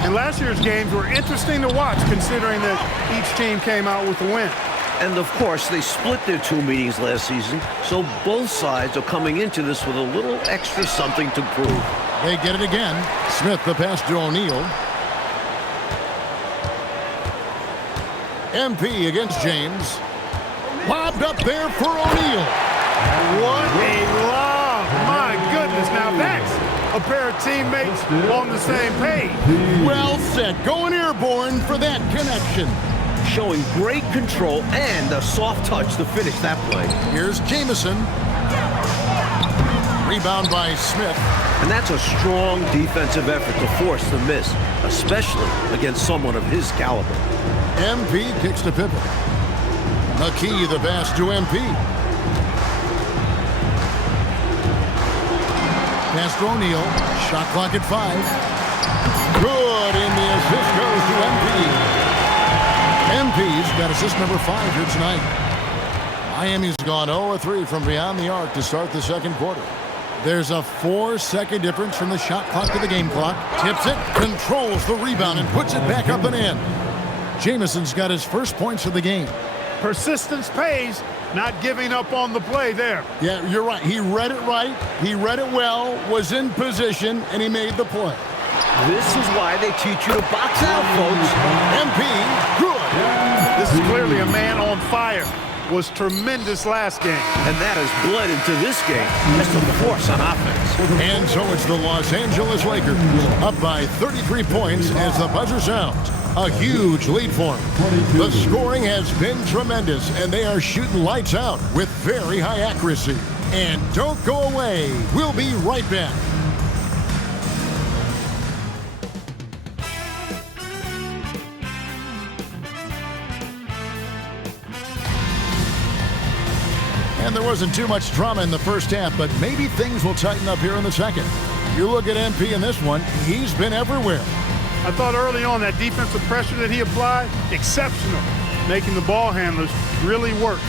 And last year's games were interesting to watch, considering that each team came out with a win. And of course, they split their two meetings last season, so both sides are coming into this with a little extra something to prove. They get it again. Smith the pass to O'Neal. MP against James. Lobbed up there for O'Neal. What a lob! My goodness, now that's a pair of teammates on the same page. Well said. Going airborne for that connection. Showing great control and a soft touch to finish that play. Here's Jamison. Rebound by Smith. And that's a strong defensive effort to force the miss, especially against someone of his caliber. MP kicks to Pippen. McKee the pass to MP. Pass to O'Neal. Shot clock at 5. Good, and the assist goes to MP. MP's got assist number 5 here tonight. Miami's gone 0-3 from beyond the arc to start the second quarter. There's a 4-second difference from the shot clock to the game clock. Tips it, controls the rebound, and puts it back up and in. Jamison's got his first points of the game. Persistence pays, not giving up on the play there. Yeah, you're right. He read it right. He read it well, was in position, and he made the play. This is why they teach you to box out, folks. MP, good. This is clearly a man on fire. Was tremendous last game. And that has bled into this game. Just a force on offense. And so it's the Los Angeles Lakers up by 33 points as the buzzer sounds. A huge lead for them. The scoring has been tremendous, and they are shooting lights out with very high accuracy. And don't go away. We'll be right back. And there wasn't too much drama in the first half, but maybe things will tighten up here in the second. You look at MP in this one, he's been everywhere. I thought early on that defensive pressure that he applied, exceptional. Making the ball handlers really work.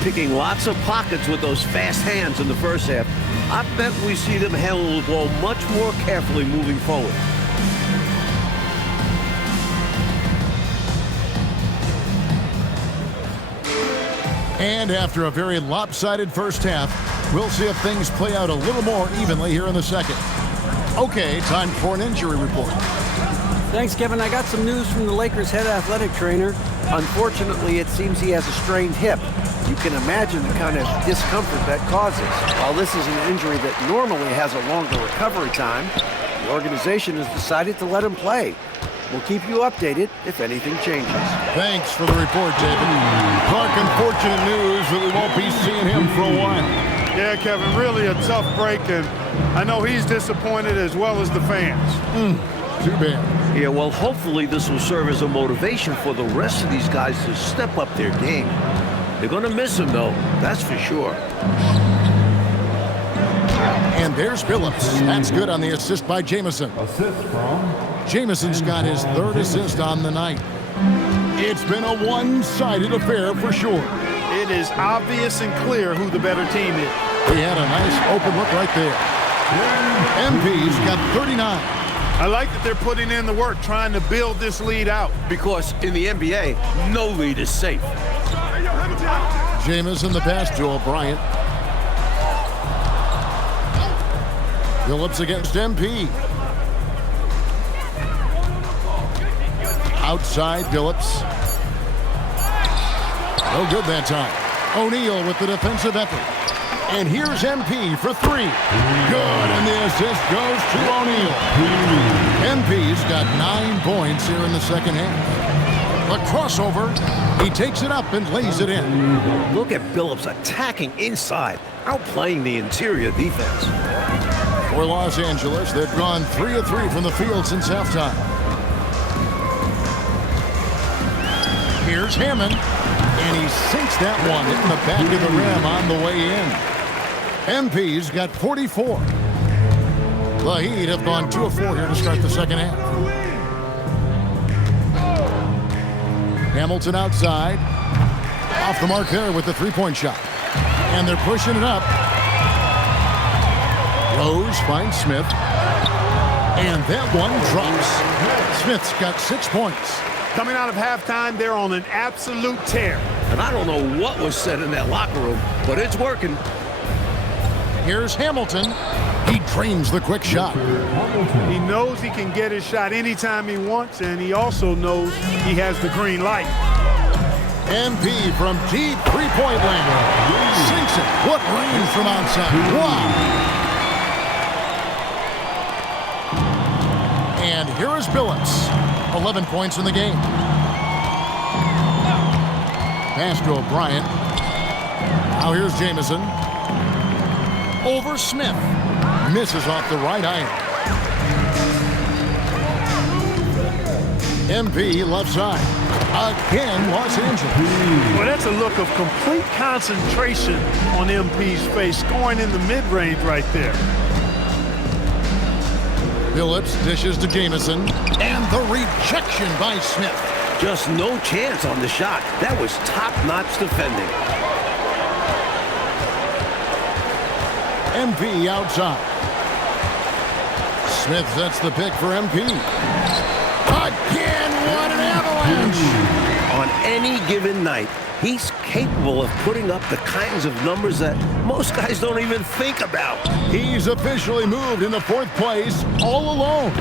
Picking lots of pockets with those fast hands in the first half. I bet we see them handle the ball much more carefully moving forward. And after a very lopsided first half, we'll see if things play out a little more evenly here in the second. Okay, time for an injury report. Thanks, Kevin. I got some news from the Lakers' head athletic trainer. Unfortunately, it seems he has a strained hip. You can imagine the kind of discomfort that causes. While this is an injury that normally has a longer recovery time, the organization has decided to let him play. We'll keep you updated if anything changes. Thanks for the report, David. Clark, unfortunate news that we won't be seeing him for a while. Yeah, Kevin, really a tough break, and I know he's disappointed as well as the fans. Too bad. Yeah, well, hopefully this will serve as a motivation for the rest of these guys to step up their game. They're going to miss him, though. That's for sure. And there's Phillips. That's good on the assist by Jamison. Assist from Jamison's got his third assist on the night. It's been a one-sided affair for sure. It is obvious and clear who the better team is. He had a nice open look right there. MP's got 39. I like that they're putting in the work, trying to build this lead out. Because in the NBA, no lead is safe. Jamison the pass to O'Bryant. Phillips against MP. Outside Phillips. No good that time. O'Neal with the defensive effort. And here's MP for three. Good, and the assist goes to O'Neal. MP's got 9 points here in the second half. The crossover, he takes it up and lays it in. Look at Phillips attacking inside, outplaying the interior defense. For Los Angeles, they've gone 3 of 3 from the field since halftime. Here's Hammond, and he sinks that one, hitting the back of the rim on the way in. MP's got 44. The Heat have gone 2 of 4 here to start the second half. Hamilton outside. Off the mark there with the three-point shot. And they're pushing it up. Rose finds Smith. And that one drops. Smith's got 6 points. Coming out of halftime, they're on an absolute tear. And I don't know what was said in that locker room, but it's working. Here's Hamilton. He drains the quick shot. He knows he can get his shot anytime he wants, and he also knows he has the green light. MP from deep three-point land. Sinks it. What range from outside. Wow. And here is Phillips. 11 points in the game. Pass to O'Brien. Now here's Jamison. Over Smith. Misses off the right iron. MP left side. Again, Los Angeles. Well, that's a look of complete concentration on MP's face, scoring in the mid-range right there. Phillips dishes to Jamison. And the rejection by Smith. Just no chance on the shot. That was top-notch defending. MP outside. Smith sets the pick for MP. Again, what an avalanche! On any given night, he's capable of putting up the kinds of numbers that most guys don't even think about. He's officially moved into 4th place all alone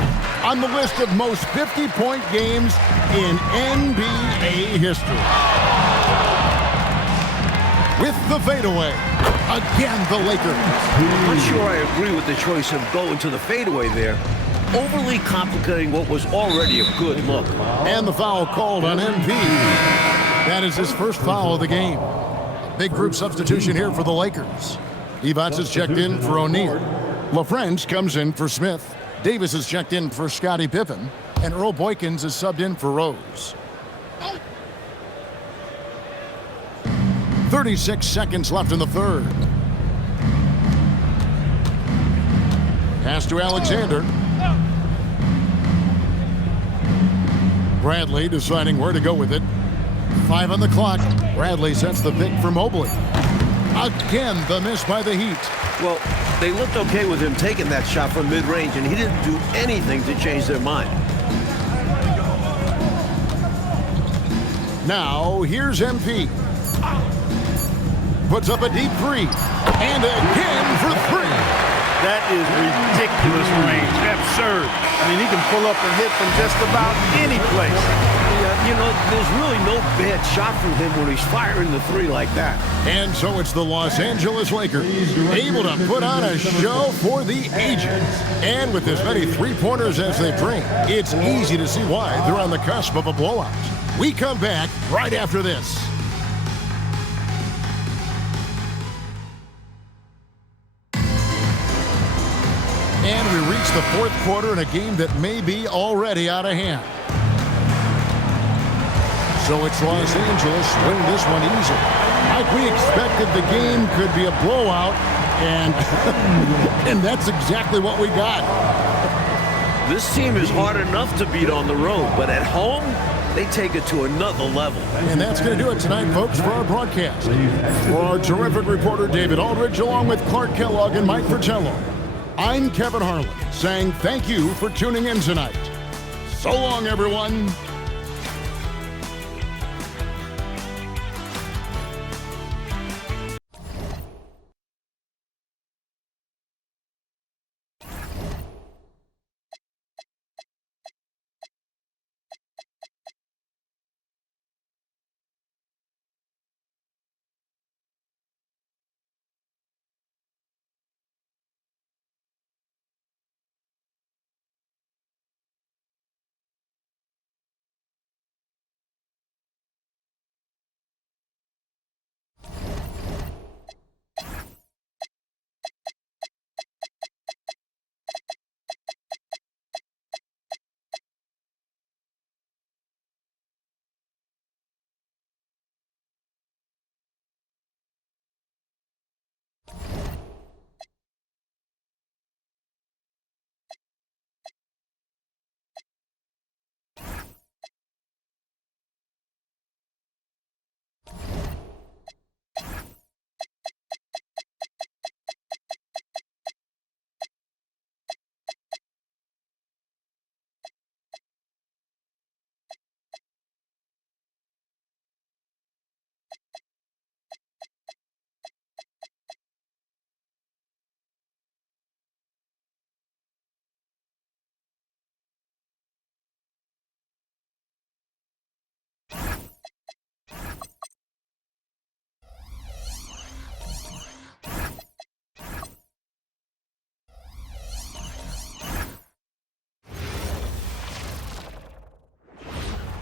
on the list of most 50-point games in NBA history. With the fadeaway, again the Lakers. I'm not sure I agree with the choice of going to the fadeaway there. Overly complicating what was already a good look. And the foul called on MP. That is his first foul of the game. Big group substitution here for the Lakers. Evans is checked in for O'Neal. LaFrentz comes in for Smith. Davis is checked in for Scottie Pippen. And Earl Boykins is subbed in for Rose. 36 seconds left in the third. Pass to Alexander. Bradley deciding where to go with it. 5 on the clock. Bradley sets the pick for Mobley. Again, the miss by the Heat. Well, they looked okay with him taking that shot from mid-range, and he didn't do anything to change their mind. Now, here's MP. Puts up a deep three. And again for 3. That is ridiculous range. absurd. I mean, he can pull up and hit from just about any place. Yeah, you know, there's really no bad shot from him when he's firing the three like that. And so it's the Los Angeles Lakers able to put on a show for the ages. And with as many three-pointers as they bring, it's easy to see why they're on the cusp of a blowout. We come back right after this. And we reach the fourth quarter in a game that may be already out of hand. So it's Los Angeles winning this one easily. Like we expected, the game could be a blowout, and that's exactly what we got. This team is hard enough to beat on the road, but at home, they take it to another level. And that's going to do it tonight, folks, for our broadcast. For our terrific reporter, David Aldridge, along with Clark Kellogg and Mike Fratello, I'm Kevin Harlan, saying thank you for tuning in tonight. So long, everyone.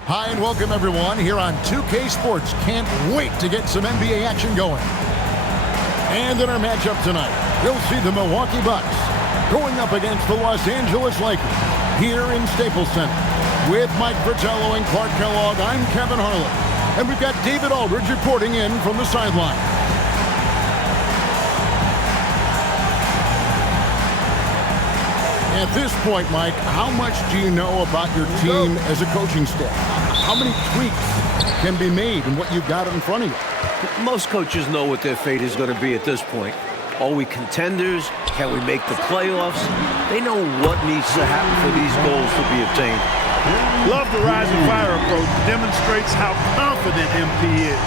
Hi and welcome everyone here on 2K Sports. Can't wait to get some NBA action going. And in our matchup tonight, we'll see the Milwaukee Bucks going up against the Los Angeles Lakers here in Staples Center. With Mike Fratello and Clark Kellogg, I'm Kevin Harlan. And we've got David Aldridge reporting in from the sideline. At this point, Mike, how much do you know about your team as a coaching staff? How many tweaks can be made in what you've got in front of you? Most coaches know what their fate is going to be at this point. Are we contenders? Can we make the playoffs? They know what needs to happen for these goals to be obtained. Love the rise and fire approach. Demonstrates how confident MP is.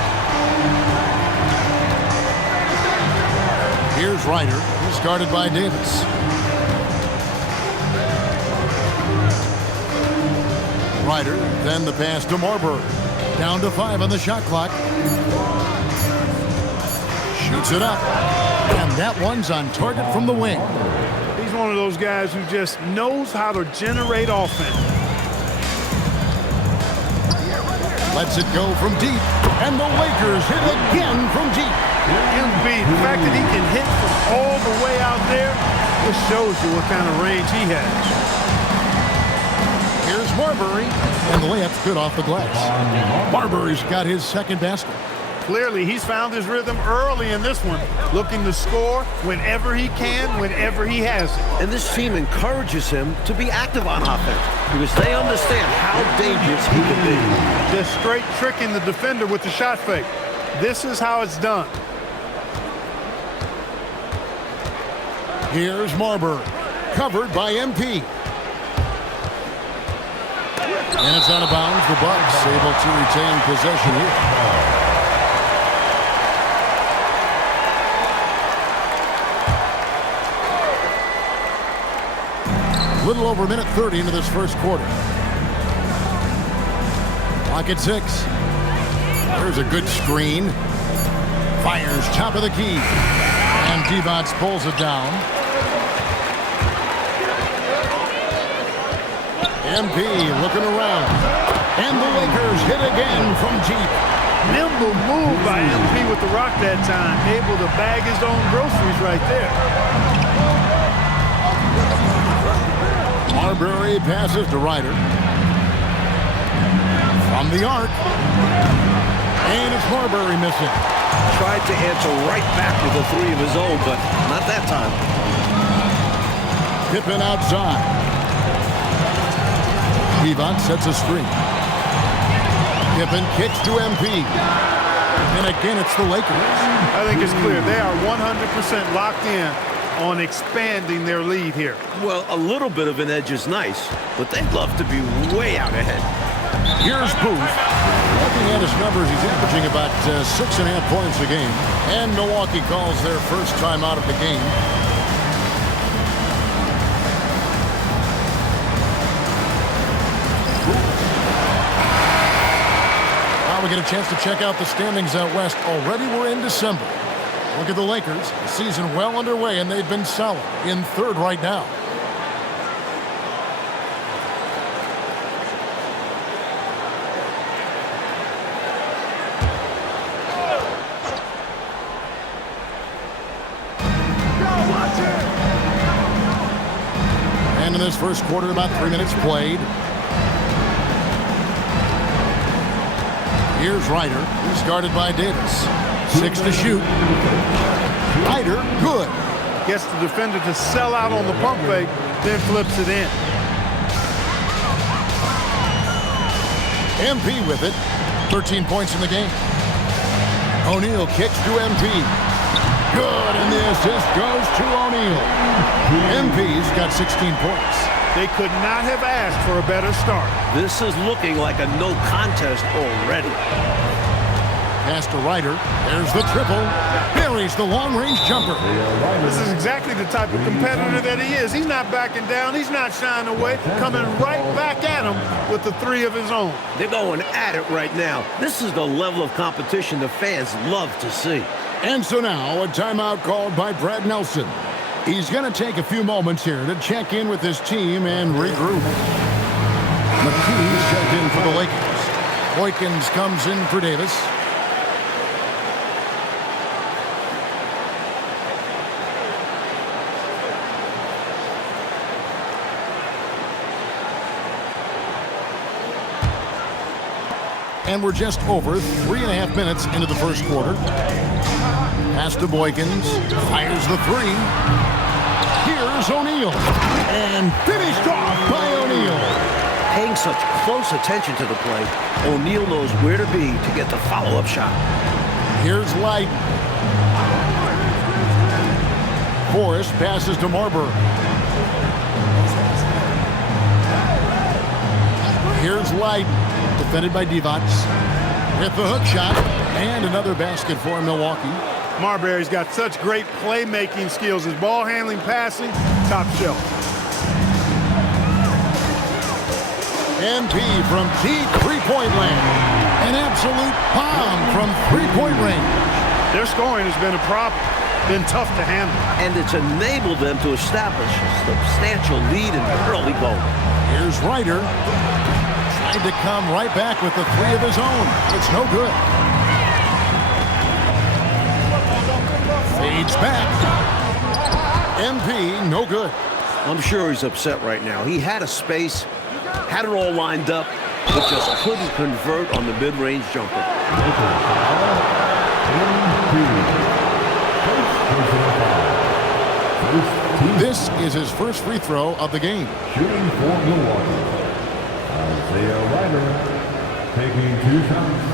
Here's Ryder, who's guarded by Davis. Ryder, then the pass to Marbury. Down to 5 on the shot clock. Shoots it up. And that one's on target from the wing. He's one of those guys who just knows how to generate offense. Lets it go from deep. And the Lakers hit again from deep. Embiid, the fact that he can hit from all the way out there, just shows you what kind of range he has. Here's Marbury, and the layup's good off the glass. Marbury's got his second basket. Clearly, he's found his rhythm early in this one, looking to score whenever he can, whenever he has it. And this team encourages him to be active on offense because they understand how dangerous he can be. Just straight tricking the defender with the shot fake. This is how it's done. Here's Marbury, covered by MP. And it's out of bounds. The Bucks able to retain possession here. Little over a minute 30 into this first quarter. Clock at 6. There's a good screen. Fires top of the key. And Divac pulls it down. MP looking around. And the Lakers hit again from deep. Nimble move by MP with the rock that time. Able to bag his own groceries right there. Marbury passes to Ryder. From the arc. And it's Marbury missing. Tried to answer right back with a three of his own, but not that time. Pippen outside. Divac sets a screen. Pippen kicks to MP. And again, it's the Lakers. I think it's clear. They are 100% locked in on expanding their lead here. Well, a little bit of an edge is nice, but they'd love to be way out ahead. Here's Booth. Looking at his numbers, he's averaging about 6.5 points a game. And Milwaukee calls their first time out of the game. Now we get a chance to check out the standings out west. Already we're in December. Look at the Lakers. The season well underway, and they've been solid in third right now. And in this first quarter, about 3 minutes played. Here's Ryder, who's guarded by Davis. 6 to shoot. Ryder, good. Gets the defender to sell out on the pump fake, then flips it in. MP with it. 13 points in the game. O'Neal kicks to MP. Good, and the assist goes to O'Neal. MP's got 16 points. They could not have asked for a better start. This is looking like a no contest already. Pass to Ryder. There's the triple. Buries the long-range jumper. This is exactly the type of competitor that he is. He's not backing down. He's not shying away. Coming right back at him with the three of his own. They're going at it right now. This is the level of competition the fans love to see. And so now a timeout called by Brad Nelson. He's going to take a few moments here to check in with his team and regroup. McKee's checked in for the Lakers. Boykins comes in for Davis. And we're just over 3.5 minutes into the first quarter. Pass to Boykins. Fires the three. Here's O'Neal. And finished off by O'Neal. Paying such close attention to the play, O'Neal knows where to be to get the follow-up shot. Here's Light. Forrest passes to Marbury. Here's Light. Defended by Divac. With the hook shot. And another basket for Milwaukee. Marbury's got such great playmaking skills. His ball handling, passing, top shelf. MP from deep three-point land. An absolute bomb from three-point range. Their scoring has been a problem. Been tough to handle. And it's enabled them to establish a substantial lead in the early going. Here's Ryder. Tried to come right back with the three of his own. It's no good. Fades back. MP, no good. I'm sure he's upset right now. He had a space, had it all lined up, but just couldn't convert on the mid-range jumper. This is his first free throw of the game. Shooting for Milwaukee. Isaiah Ryder taking 2 shots.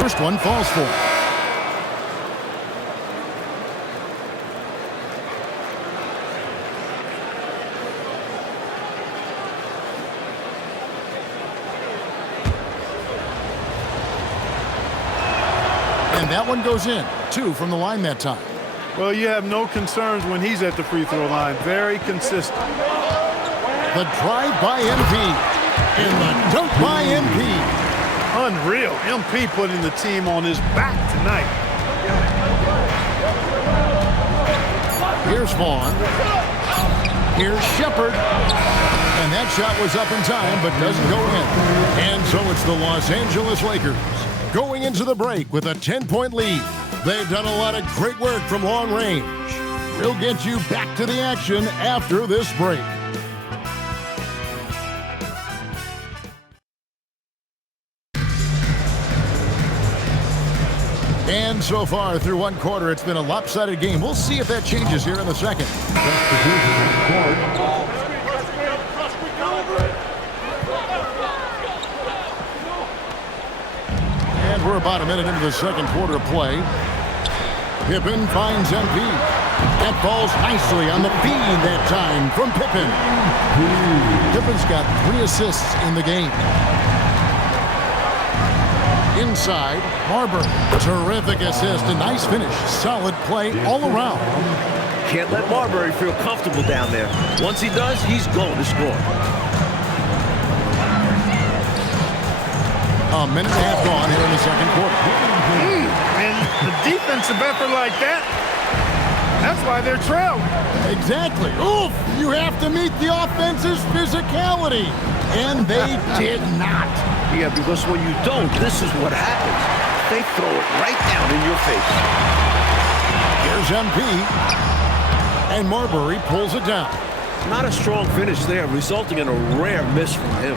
First one falls for. And that one goes in. 2 from the line that time. Well, you have no concerns when he's at the free throw line. Very consistent. The drive by MP. And the dunk by MP. Unreal. MP putting the team on his back tonight. Here's Vaughn. Here's Shepherd. And that shot was up in time, but doesn't go in. And so it's the Los Angeles Lakers going into the break with a 10-point lead. They've done a lot of great work from long range. We'll get you back to the action after this break. And so far through one quarter, it's been a lopsided game. We'll see if that changes here in the second. And we're about a minute into the second quarter of play. Pippen finds MP. That falls nicely on the feed that time from Pippen. Pippen's got 3 assists in the game. Inside, Marbury. Terrific assist, a nice finish. Solid play all around. Can't let Marbury feel comfortable down there. Once he does, he's going to score. A minute and a half gone here in the second quarter. And the defensive effort like that, that's why they're trailing. Exactly. Oof! You have to meet the offense's physicality. And they did not. Yeah, because when you don't, this is what happens. They throw it right down in your face. Here's MP. And Marbury pulls it down. Not a strong finish there, resulting in a rare miss from him.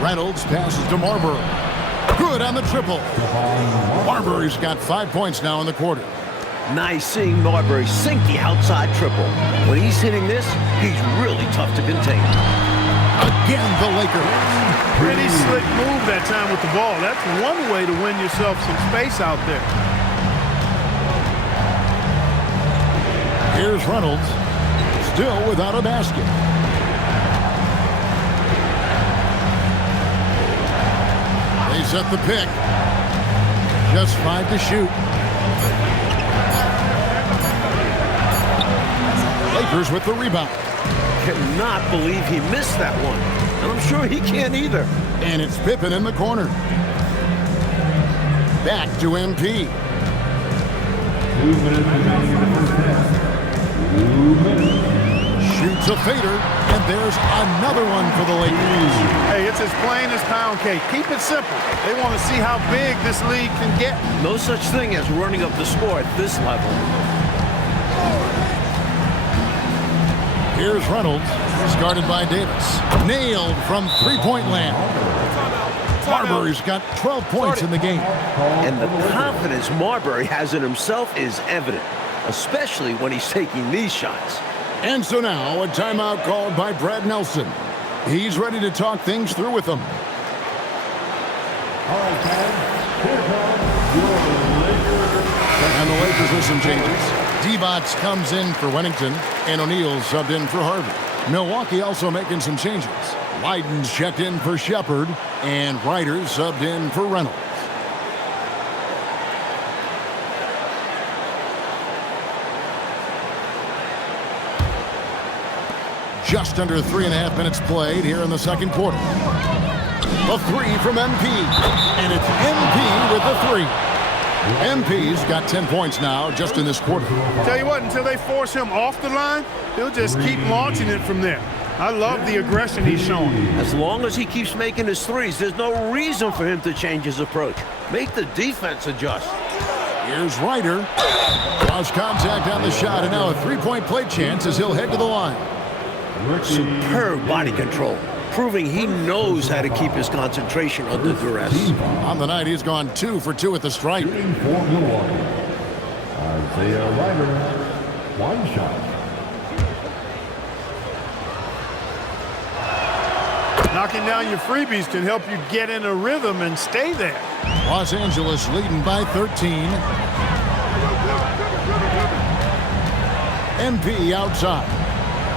Reynolds passes to Marbury. Good on the triple. Marbury's got 5 points now in the quarter. Nice seeing Marbury sink the outside triple. When he's hitting this, he's really tough to contain. Again, the Lakers. Pretty slick move that time with the ball. That's one way to win yourself some space out there. Here's Reynolds. Still without a basket. They set the pick. Just 5 to shoot. Lakers with the rebound. Cannot believe he missed that one. And I'm sure he can't either. And it's Pippen in the corner. Back to MP. 2 minutes remaining in the first half. 2 minutes. Shoots a fader, and there's another one for the Lakers. Hey, it's as plain as pound cake. Keep it simple. They want to see how big this league can get. No such thing as running up the score at this level. Here's Reynolds, discarded by Davis. Nailed from three-point land. Marbury's got 12 points in the game. And the confidence Marbury has in himself is evident, especially when he's taking these shots. And so now, a timeout called by Brad Nelson. He's ready to talk things through with them. All right, fans. Here comes your Lakers. And the Lakers with some changes. Divac comes in for Wennington, and O'Neal subbed in for Harvey. Milwaukee also making some changes. Leiden's checked in for Shepherd, and Ryder subbed in for Reynolds. Just under 3.5 minutes played here in the second quarter. A three from MP, and it's MP with the three. MP's got 10 points now just in this quarter. Tell you what, until they force him off the line, he'll just keep launching it from there. I love the aggression he's showing. As long as he keeps making his threes, there's no reason for him to change his approach. Make the defense adjust. Here's Ryder. Lost contact on the shot, and now a three-point play chance as he'll head to the line. Superb body control, proving he knows how to keep his concentration under duress. On the night, he's gone 2 for 2 at the stripe. Shooting for Milwaukee. Isaiah Ryder. One shot. Knocking down your freebies can help you get in a rhythm and stay there. Los Angeles leading by 13. MP outside.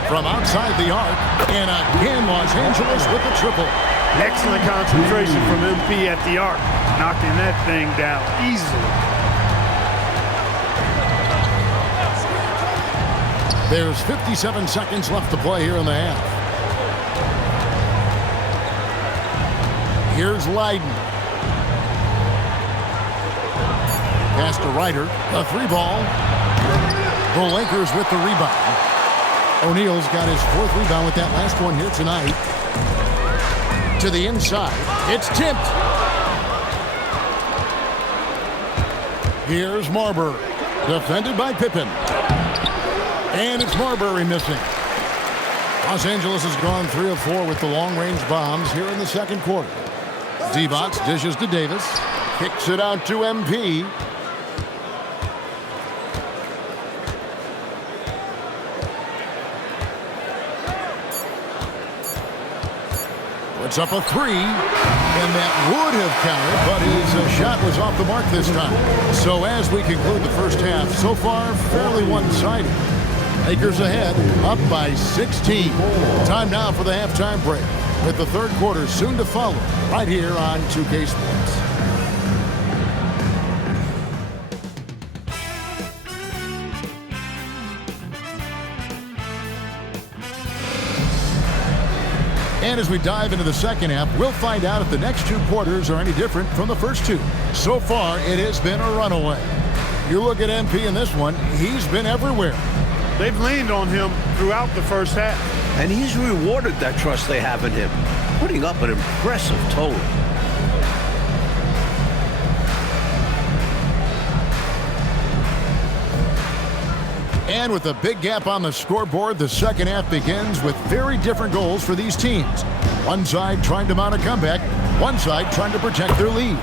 from outside the arc. And again, Los Angeles with the triple. Excellent concentration from MP at the arc. Knocking that thing down easily. There's 57 seconds left to play here in the half. Here's Leiden. Pass to Ryder. A 3-ball. The Lakers with the rebound. O'Neal's got his 4th rebound with that last one here tonight. To the inside. It's tipped. Here's Marbury. Defended by Pippen. And it's Marbury missing. Los Angeles has gone 3 of 4 with the long-range bombs here in the second quarter. Divac dishes to Davis. Kicks it out to MP. Puts up a 3. And that would have counted, but his shot was off the mark this time. So as we conclude the first half, so far fairly one-sided. Lakers ahead, up by 16. Time now for the halftime break, with the third quarter soon to follow, right here on 2K Sports. And as we dive into the second half, we'll find out if the next 2 quarters are any different from the first 2. So far, it has been a runaway. You look at MP in this one, he's been everywhere. They've leaned on him throughout the first half. And he's rewarded that trust they have in him, putting up an impressive total. And with a big gap on the scoreboard, the second half begins with very different goals for these teams. One side trying to mount a comeback, one side trying to protect their lead.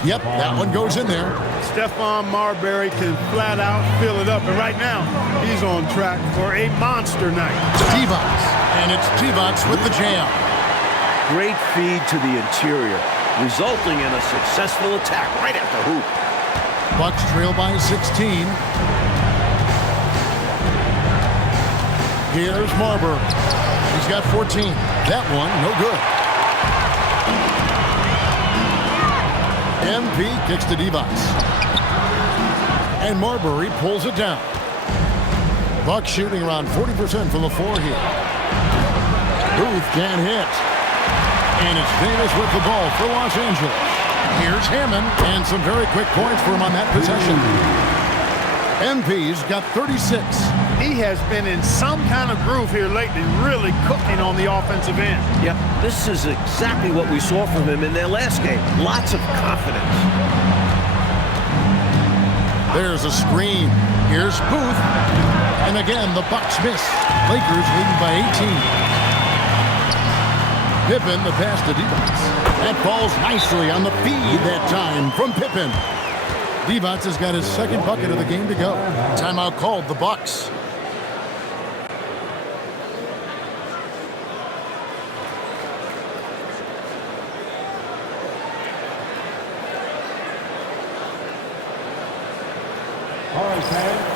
Yep, that one goes in there. Stephon Marbury can flat out fill it up. And right now, he's on track for a monster night. Divac. And it's Divac with the jam. Great feed to the interior, resulting in a successful attack right at the hoop. Bucks trail by 16. Here's Marbury. He's got 14. That one, no good. MP kicks to Divac. And Marbury pulls it down. Bucks shooting around 40% from the floor here. Booth can't hit. And it's Davis with the ball for Los Angeles. Here's Hammond, and some very quick points for him on that possession. MP's got 36. He has been in some kind of groove here lately, really cooking on the offensive end. Yep, this is exactly what we saw from him in their last game. Lots of confidence. There's a screen. Here's Booth. And again, the Bucks miss. Lakers leading by 18. Pippen, the pass to Divac. That falls nicely on the feed that time from Pippen. Divac has got his second bucket of the game to go. Timeout called, the Bucks. All right, fans.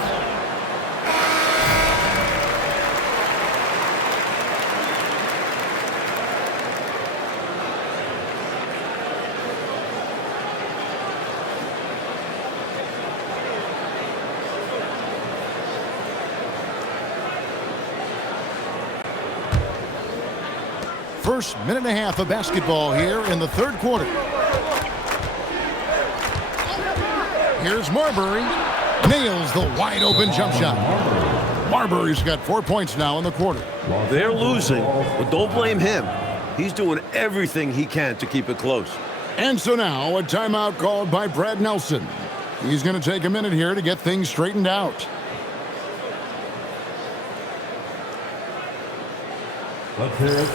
First minute and a half of basketball here in the third quarter. Here's Marbury. Nails the wide open jump shot. Marbury's got 4 points now in the quarter. They're losing, but don't blame him. He's doing everything he can to keep it close. And so now a timeout called by Brad Nelson. He's going to take a minute here to get things straightened out. Let's hear it.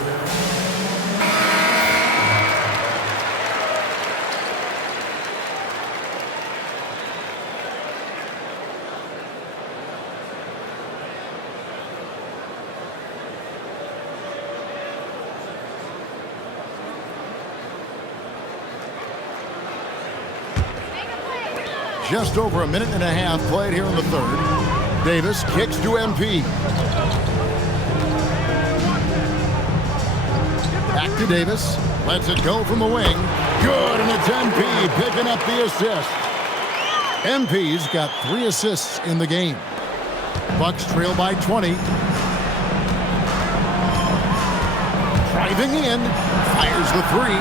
Just over a minute and a half played here in the third. Davis kicks to MP. to Davis. Lets it go from the wing. Good, and it's MP picking up the assist. MP's got 3 assists in the game. Bucks trail by 20. Driving in. Fires the 3.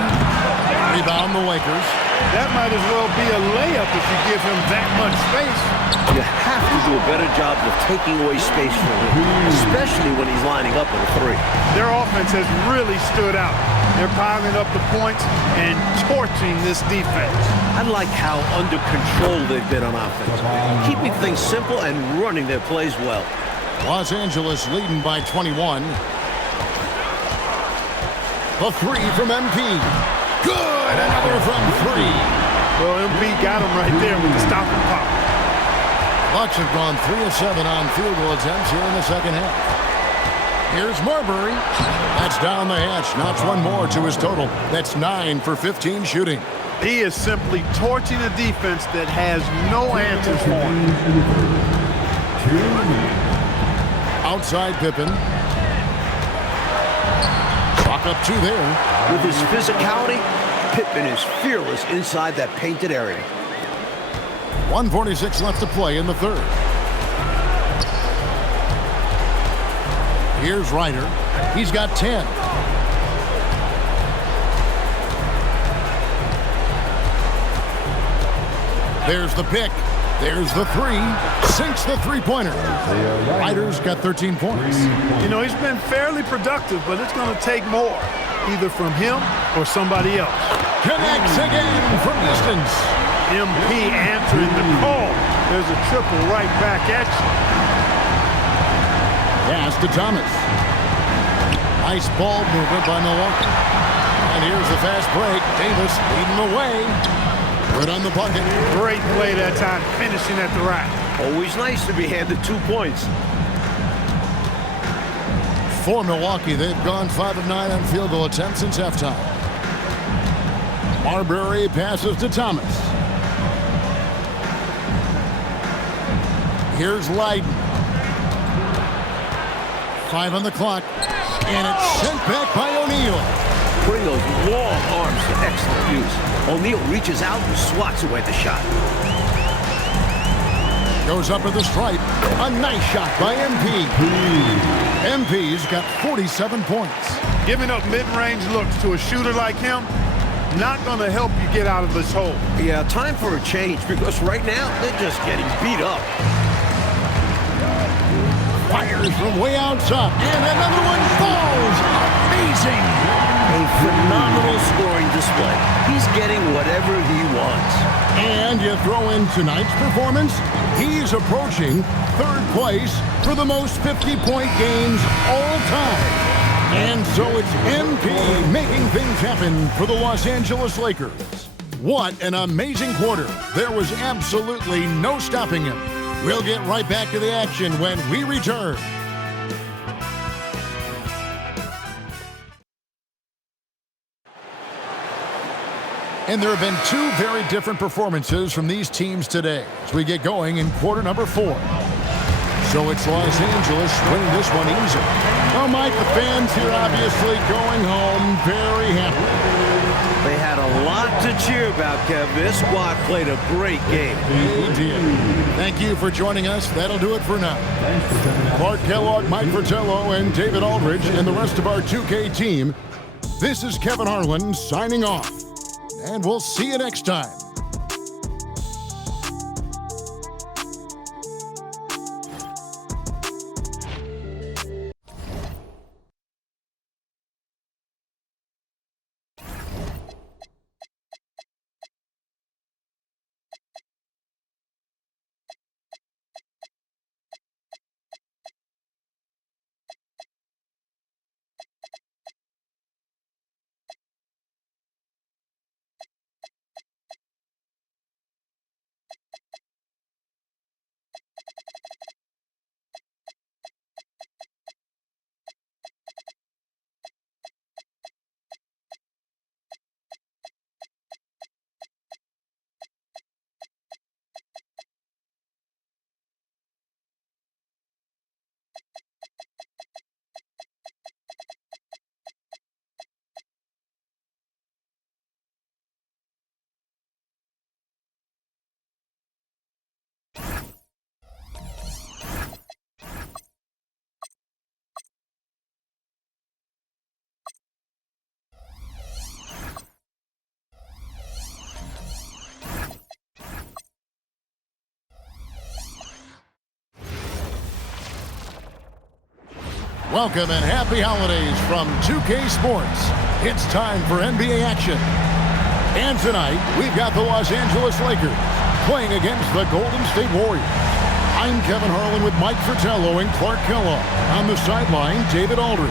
Rebound the Lakers. That might as well be a layup if you give him that much space. You have to do a better job of taking away space from him, especially when he's lining up with a 3. Their offense has really stood out. They're piling up the points and torching this defense. I like how under control they've been on offense, keeping things simple and running their plays well. Los Angeles leading by 21. The 3 from MP. Good! Another from 3. Well, MP got him right there with the stop and pop. Bucks have gone 3 of 7 on field goal attempts here in the second half. Here's Marbury. That's down the hatch. Knocks one more to his total. That's 9 for 15 shooting. He is simply torching a defense that has no answers for him. Outside Pippen. Clock up 2 there. With his physicality, Pippen is fearless inside that painted area. 1:46 left to play in the third. Here's Ryder. He's got 10. There's the pick. There's the 3. Sinks the three-pointer. Ryder's got 13 points. You know, he's been fairly productive, but it's going to take more, either from him or somebody else. Connects again from distance. MP answering the call. There's a triple right back at you. Pass to Thomas. Nice ball movement by Milwaukee. And here's the fast break. Davis leading the way. Good on the bucket. Great play that time, finishing at the rack. Always nice to be handed 2 points. For Milwaukee, they've gone 5 of 9 on field goal attempts since halftime. Marbury passes to Thomas. Here's Leiden. 5 on the clock. And it's sent back by O'Neal. Putting those long arms to excellent use. O'Neal reaches out and swats away the shot. Goes up at the stripe. A nice shot by MP. MP's got 47 points. Giving up mid-range looks to a shooter like him, not going to help you get out of this hole. Yeah, time for a change because right now they're just getting beat up. Fires from way outside. And another one falls. Amazing. A phenomenal scoring display. He's getting whatever he wants. And you throw in tonight's performance, he's approaching 3rd place for the most 50-point games all time. And so it's MP making things happen for the Los Angeles Lakers. What an amazing quarter. There was absolutely no stopping him. We'll get right back to the action when we return. And there have been 2 very different performances from these teams today as we get going in quarter number 4. So it's Los Angeles winning this one easily. Well, Mike, the fans here obviously going home very happy. They had a lot to cheer about, Kev. This squad played a great game. They did. Thank you for joining us. That'll do it for now. Clark Kellogg, Mike Fratello, and David Aldridge, and the rest of our 2K team. This is Kevin Harlan signing off. And we'll see you next time. Welcome and happy holidays from 2K Sports. It's time for NBA action. And tonight, we've got the Los Angeles Lakers playing against the Golden State Warriors. I'm Kevin Harlan with Mike Fratello and Clark Kellogg. On the sideline, David Aldridge.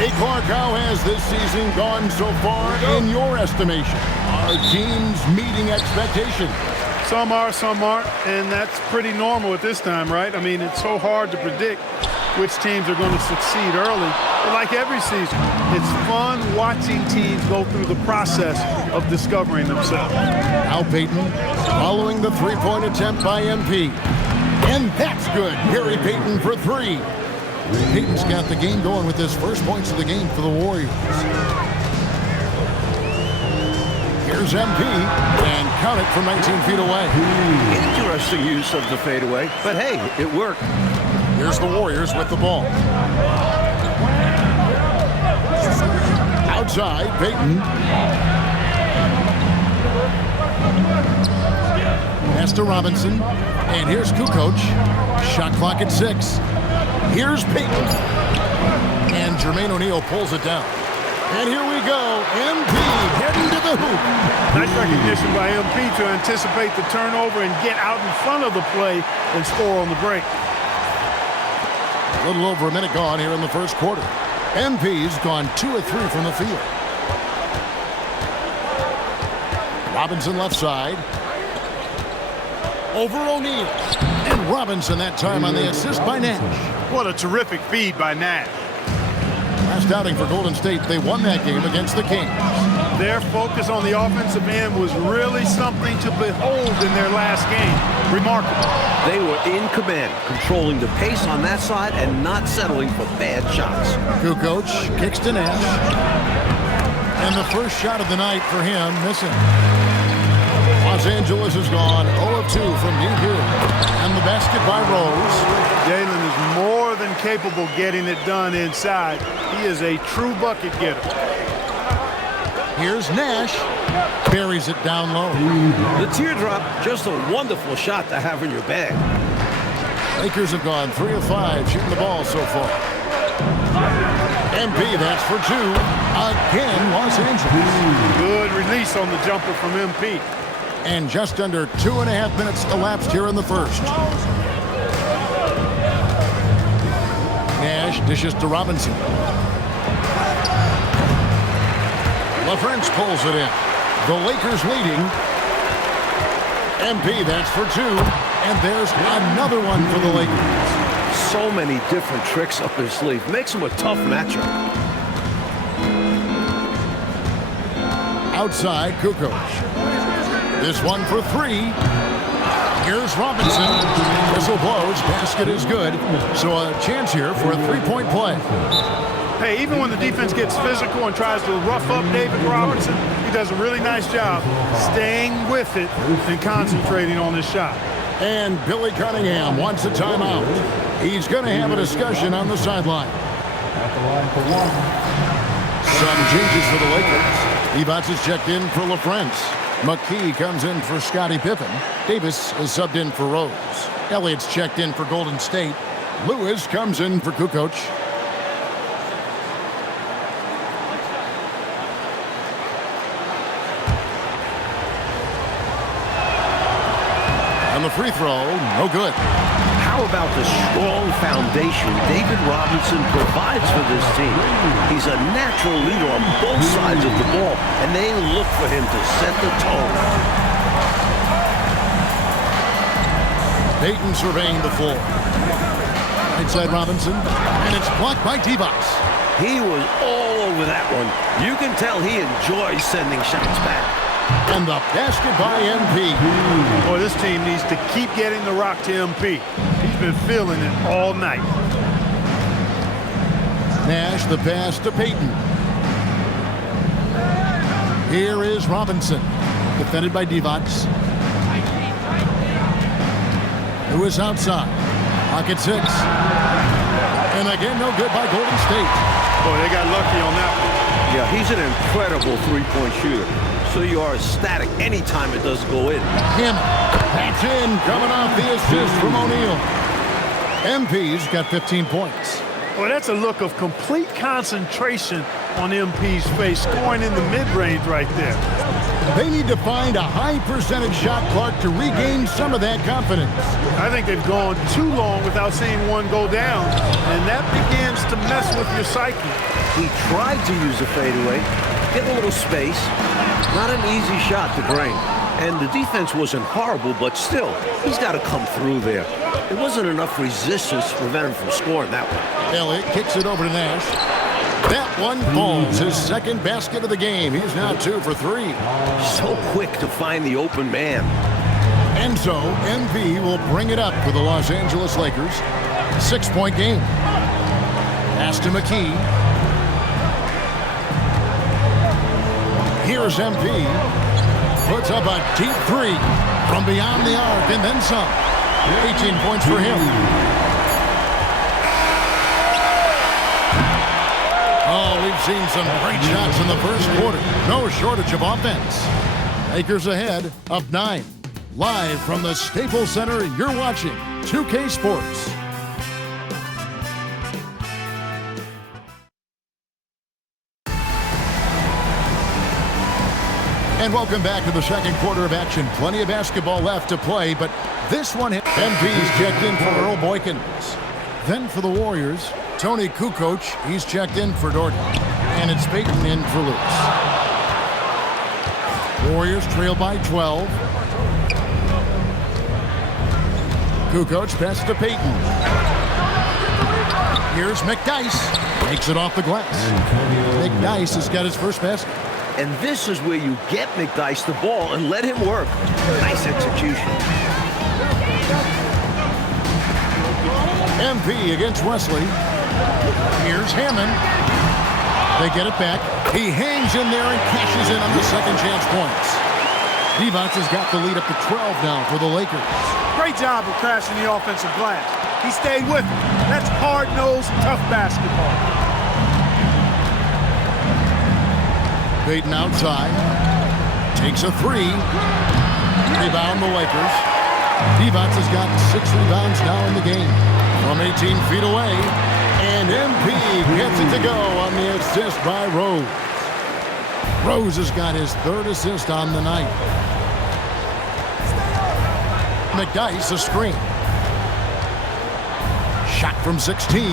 Hey, Clark, how has this season gone so far in your estimation? Are teams meeting expectations? Some are, some aren't, and that's pretty normal at this time, right? I mean, it's so hard to predict which teams are going to succeed early. But like every season, it's fun watching teams go through the process of discovering themselves. Al Payton following the three-point attempt by MP. And that's good. Gary Payton for three. Payton's got the game going with his first points of the game for the Warriors. Here's MP, and count it from 19 feet away. Interesting use of the fadeaway, but hey, it worked. Here's the Warriors with the ball. Outside, Payton. Pass to Robinson, and here's Kukoc. Shot clock at 6. Here's Payton. And Jermaine O'Neal pulls it down. And here we go. MP heading to the hoop. Nice recognition by MP to anticipate the turnover and get out in front of the play and score on the break. A little over a minute gone here in the first quarter. MP's gone 2 of 3 from the field. Robinson left side. Over O'Neal. And Robinson that time on the assist by Nash. What a terrific feed by Nash. Last outing for Golden State, they won that game against the Kings. Their focus on the offensive end was really something to behold in their last game. Remarkable. They were in command, controlling the pace on that side and not settling for bad shots. Kukoc kicks to Nash. And the first shot of the night for him, missing. Los Angeles has gone 0 of 2 from deep here. And the basket by Rose. Jalen is more than capable getting it done inside. He is a true bucket getter. Here's Nash. Buries it down low. The teardrop, just a wonderful shot to have in your bag. Lakers have gone 3 of 5 shooting the ball so far. MP, that's for 2. Again, Los Angeles. Good release on the jumper from MP. And just under 2.5 minutes elapsed here in the first. Nash dishes to Robinson. LaFrance pulls it in. The Lakers leading. MP, that's for 2. And there's another one for the Lakers. So many different tricks up his sleeve. Makes him a tough matchup. Outside, Kukoc. This one for 3. Here's Robinson. Whistle blows. Basket is good. So a chance here for a three-point play. Hey, even when the defense gets physical and tries to rough up David Robinson, he does a really nice job staying with it and concentrating on his shot. And Billy Cunningham wants a timeout. He's going to have a discussion on the sideline. At the line for 1. Some changes for the Lakers. Divac is checked in for LaFrance. McKee comes in for Scottie Pippen. Davis is subbed in for Rose. Elliott's checked in for Golden State. Lewis comes in for Kukoc. And the free throw, no good. How about the strong foundation David Robinson provides for this team? He's a natural leader on both sides of the ball, and they look for him to set the tone. Payton surveying the floor. Right side Robinson, and it's blocked by Divac. He was all over that one. You can tell he enjoys sending shots back. And the basket by MP. Boy, this team needs to keep getting the rock to MP. He's been feeling it all night. Nash the pass to Payton. Here is Robinson. Defended by Divac. Lewis outside. Pocket 6. And again, no good by Golden State. Boy, they got lucky on that one. Yeah, he's an incredible three-point shooter. so you are ecstatic anytime it doesn't go in. Hammond, that's in, coming off the assist from O'Neal. MP's got 15 points. Well, that's a look of complete concentration on MP's face, scoring in the mid-range right there. They need to find a high percentage shot, Clark, to regain some of that confidence. I think they've gone too long without seeing one go down, and that begins to mess with your psyche. He tried to use a fadeaway, get a little space. Not an easy shot to drain. And the defense wasn't horrible, but still, he's got to come through there. There wasn't enough resistance to prevent him from scoring that one. Elliott kicks it over to Nash. That one falls, his second basket of the game. He's now 2 for 3. So quick to find the open man. And so, MV will bring it up for the Los Angeles Lakers. 6-point game. Pass to McKee. Here's MP. Puts up a deep 3 from beyond the arc and then some. 18 points for him. Oh, we've seen some great shots in the first quarter. No shortage of offense. Lakers ahead of 9. Live from the Staples Center, you're watching 2K Sports. And welcome back to the second quarter of action. Plenty of basketball left to play, but this one, MP's checked in for Earl Boykins. Then for the Warriors, Tony Kukoc, he's checked in for Dort. And it's Payton in for Lutz. Warriors trail by 12. Kukoc passes to Payton. Here's McDyess. Takes it off the glass. McDyess has got his first basket. And this is where you get McDyess the ball and let him work. Nice execution. MP against Wesley. Here's Hammond. They get it back. He hangs in there and cashes in on the second chance points. Divac has got the lead up to 12 now for the Lakers. Great job of crashing the offensive glass. He stayed with it. That's hard-nosed, tough basketball. Payton outside. Takes a 3. Rebound the Lakers. Divac has got 6 rebounds now in the game. From 18 feet away. And MP gets it to go on the assist by Rose. Rose has got his 3rd assist on the night. McDyess a screen. Shot from 16.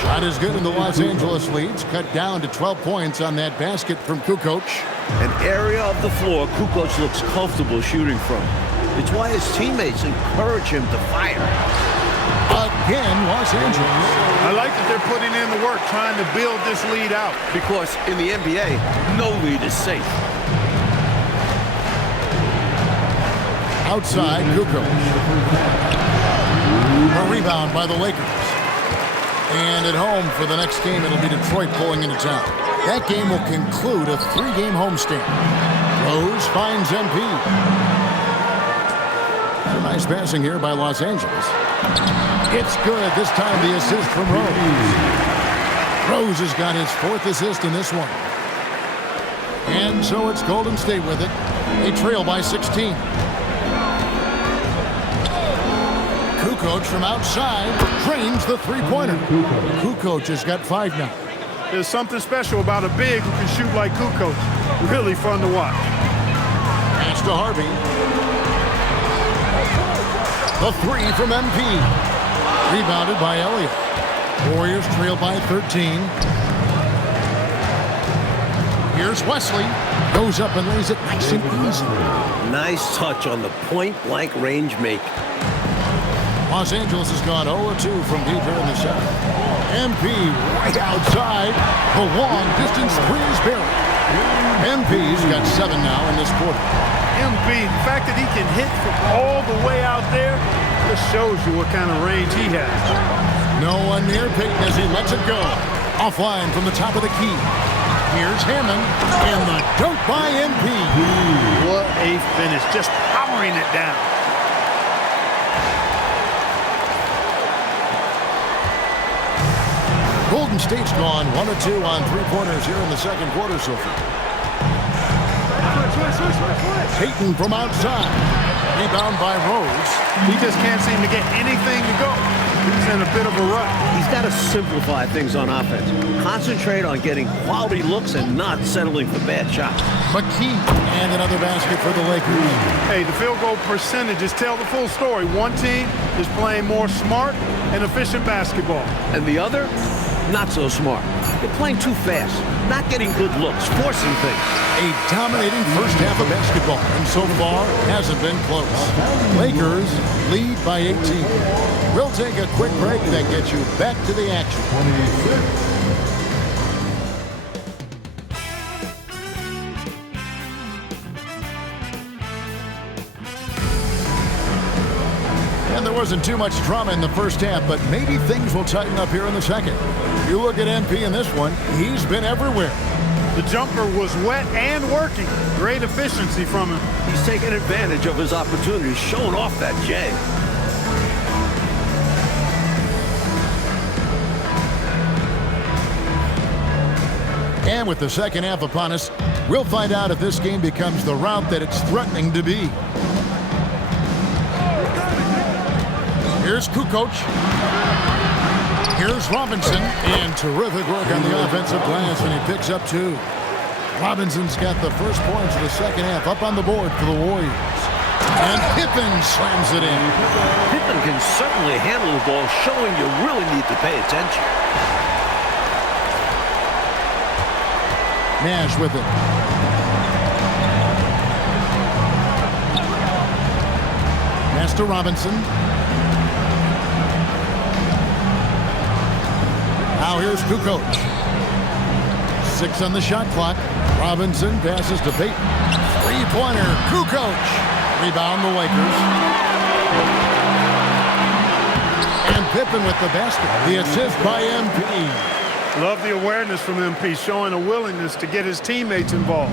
Shot is good, and the Los Angeles leads cut down to 12 points on that basket from Kukoc. An area of the floor Kukoc looks comfortable shooting from. It's why his teammates encourage him to fire. Again, Los Angeles. I like that they're putting in the work trying to build this lead out. Because in the NBA, no lead is safe. Outside, Kukoc. A rebound by the Lakers. And at home for the next game, it'll be Detroit pulling into town. That game will conclude a 3-game homestand. Rose finds MP. Some nice passing here by Los Angeles. It's good. This time the assist from Rose. Rose has got his 4th assist in this one. And so it's Golden State with it. They trail by 16. Kukoc from outside drains the 3-pointer. Kukoc has got 5 now. There's something special about a big who can shoot like Kukoc. Really fun to watch. Pass to Harvey. The 3 from MP. Rebounded by Elliott. Warriors trail by 13. Here's Wesley. Goes up and lays it nice and easy. Nice touch on the point-blank range make. Los Angeles has gone 0-2 from deep here in the 7th. MP right outside. The long distance 3 is buried. MP's got 7 now in this quarter. MP, the fact that he can hit from all the way out there just shows you what kind of range he has. No one near Payton as he lets it go. Offline from the top of the key. Here's Hammond. And the dunk by MP. What a finish. Just powering it down. Golden State's gone 1-2 on 3-pointers here in the second quarter so far. Payton from outside. Rebound by Rose. He just can't seem to get anything to go. He's in a bit of a rut. He's got to simplify things on offense. Concentrate on getting quality looks and not settling for bad shots. McKee, and another basket for the Lakers. Hey, the field goal percentages tell the full story. One team is playing more smart and efficient basketball. And the other, not so smart. They're playing too fast, not getting good looks, forcing things. A dominating first half of basketball, and so far hasn't been close. Lakers lead by 18. We'll take a quick break, then get you back to the action. 26. And there wasn't too much drama in the first half, but maybe things will tighten up here in the second. You look at MP in this one, he's been everywhere. The jumper was wet and working. Great efficiency from him. He's taking advantage of his opportunities, showing off that J. And with the second half upon us, we'll find out if this game becomes the route that it's threatening to be. Here's Kukoc. Here's Robinson. And terrific work on the offensive glass, and he picks up 2. Robinson's got the first points of the second half up on the board for the Warriors. And Pippen slams it in. Pippen can certainly handle the ball, showing you really need to pay attention. Nash with it. Pass to Robinson. Now here's Kukoc. 6 on the shot clock. Robinson passes to Payton. Three-pointer. Kukoc. Rebound the Lakers. And Pippen with the basket. The assist by MP. Love the awareness from MP, showing a willingness to get his teammates involved.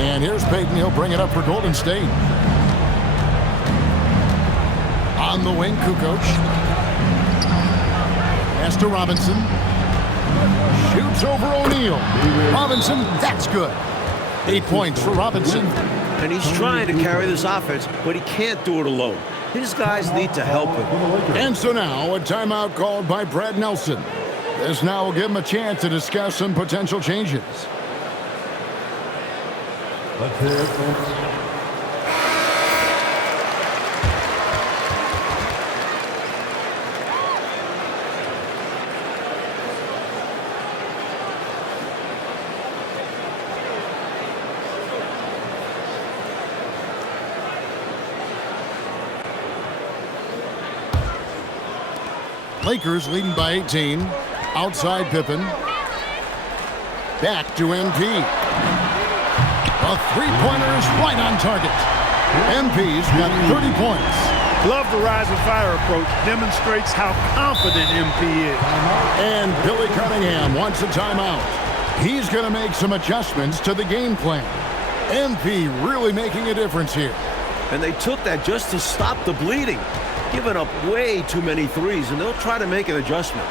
And here's Payton. He'll bring it up for Golden State. On the wing, Kukoc. Pass to Robinson. Shoots over O'Neal. Robinson, that's good. 8 points for Robinson. And he's trying to carry this offense, but he can't do it alone. His guys need to help him. And so now, a timeout called by Brad Nelson. This now will give him a chance to discuss some potential changes. Let's hear it, folks. Lakers leading by 18. Outside Pippen. Back to MP. A three-pointer is right on target. MP's got 30 points. Love the rise and fire approach. Demonstrates how confident MP is. And Billy Cunningham wants a timeout. He's going to make some adjustments to the game plan. MP really making a difference here. And they took that just to stop the bleeding. Giving up way too many threes, and they'll try to make an adjustment.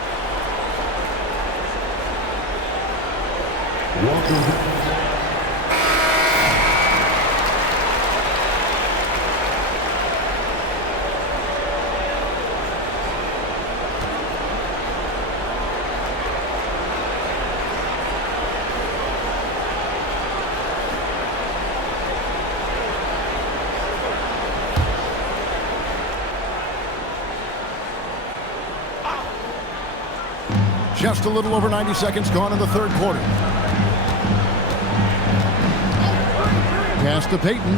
Just a little over 90 seconds gone in the third quarter. Pass to Payton.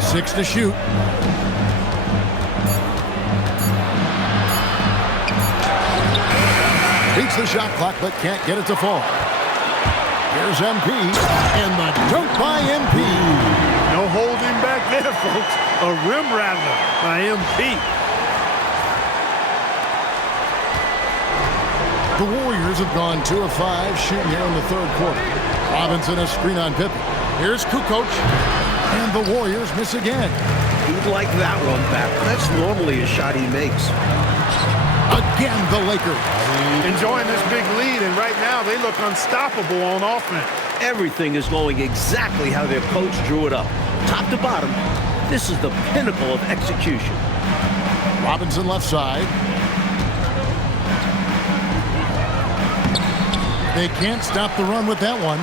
6 to shoot. Beats the shot clock, but can't get it to fall. Here's MP, and the dunk by MP. No holding back there, folks. A rim rattler by MP. The Warriors have gone 2 of 5 shooting here in the third quarter. Robinson a screen on Pippen. Here's Kukoc. And the Warriors miss again. He'd like that one back. That's normally a shot he makes. Again, the Lakers. Enjoying this big lead, and right now they look unstoppable on offense. Everything is going exactly how their coach drew it up. Top to bottom, this is the pinnacle of execution. Robinson left side. They can't stop the run with that one.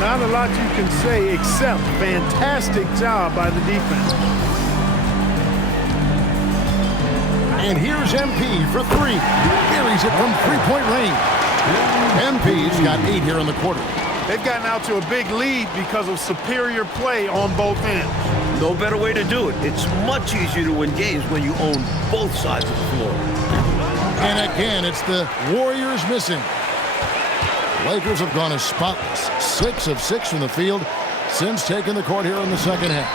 Not a lot you can say except fantastic job by the defense. And here's MP for three. Carries it from three-point range. MP's got 8 here in the quarter. They've gotten out to a big lead because of superior play on both ends. No better way to do it. It's much easier to win games when you own both sides of the floor. And again, it's the Warriors missing. Lakers have gone as spotless. 6 of 6 from the field since taking the court here in the second half.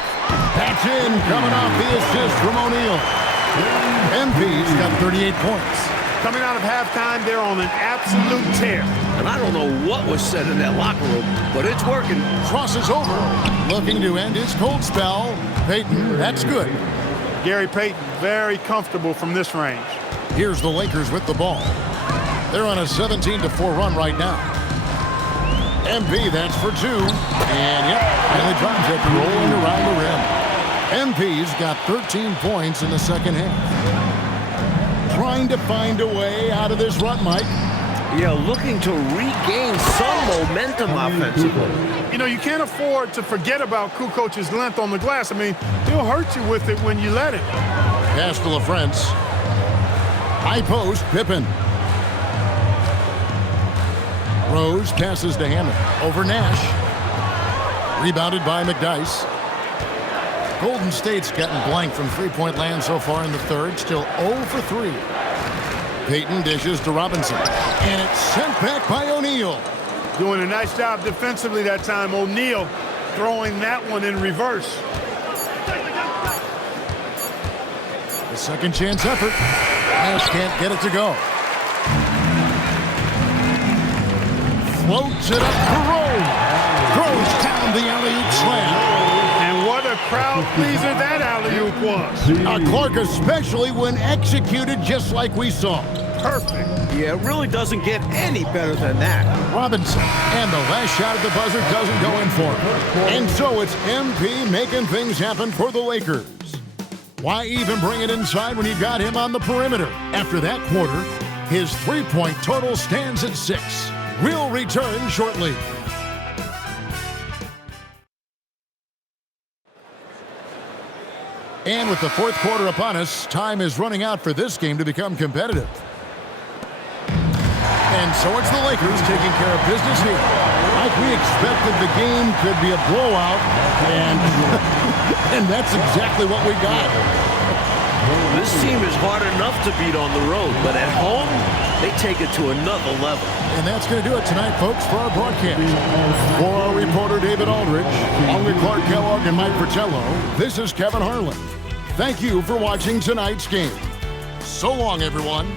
Patch in, coming off the assist from O'Neal. MP's got 38 points. Coming out of halftime, they're on an absolute tear. And I don't know what was said in that locker room, but it's working. Crosses over, looking to end his cold spell. Payton, that's good. Gary Payton, very comfortable from this range. Here's the Lakers with the ball. They're on a 17-4 run right now. MP, that's for 2. And, yep, finally drops it, rolling around the rim. MP's got 13 points in the second half. Trying to find a way out of this rut, Mike. Yeah, looking to regain some momentum offensively. You know, you can't afford to forget about Kukoc's length on the glass. I mean, he'll hurt you with it when you let him. Pass to LaFrance. High post, Pippen. Rose passes to Hammond. Over Nash. Rebounded by McDyess. Golden State's gotten blank from three-point land so far in the third. Still 0 for 3. Payton dishes to Robinson. And it's sent back by O'Neal. Doing a nice job defensively that time. O'Neal throwing that one in reverse. The second chance effort. Nash can't get it to go. Floats it up to Rose. Throws down the alley-oop slam. And what a crowd pleaser that alley-oop was. Clark especially when executed just like we saw. Perfect. Yeah, it really doesn't get any better than that. Robinson, and the last shot at the buzzer doesn't go in for him. And so it's MP making things happen for the Lakers. Why even bring it inside when you got him on the perimeter? After that quarter, his three-point total stands at 6. We'll return shortly. And with the fourth quarter upon us, time is running out for this game to become competitive. And so it's the Lakers taking care of business here. Like we expected, the game could be a blowout, and that's exactly what we got. This team is hard enough to beat on the road, but at home, they take it to another level. And that's going to do it tonight, folks, for our broadcast. For our reporter, David Aldridge, along with Clark Kellogg and Mike Fratello, this is Kevin Harlan. Thank you for watching tonight's game. So long, everyone.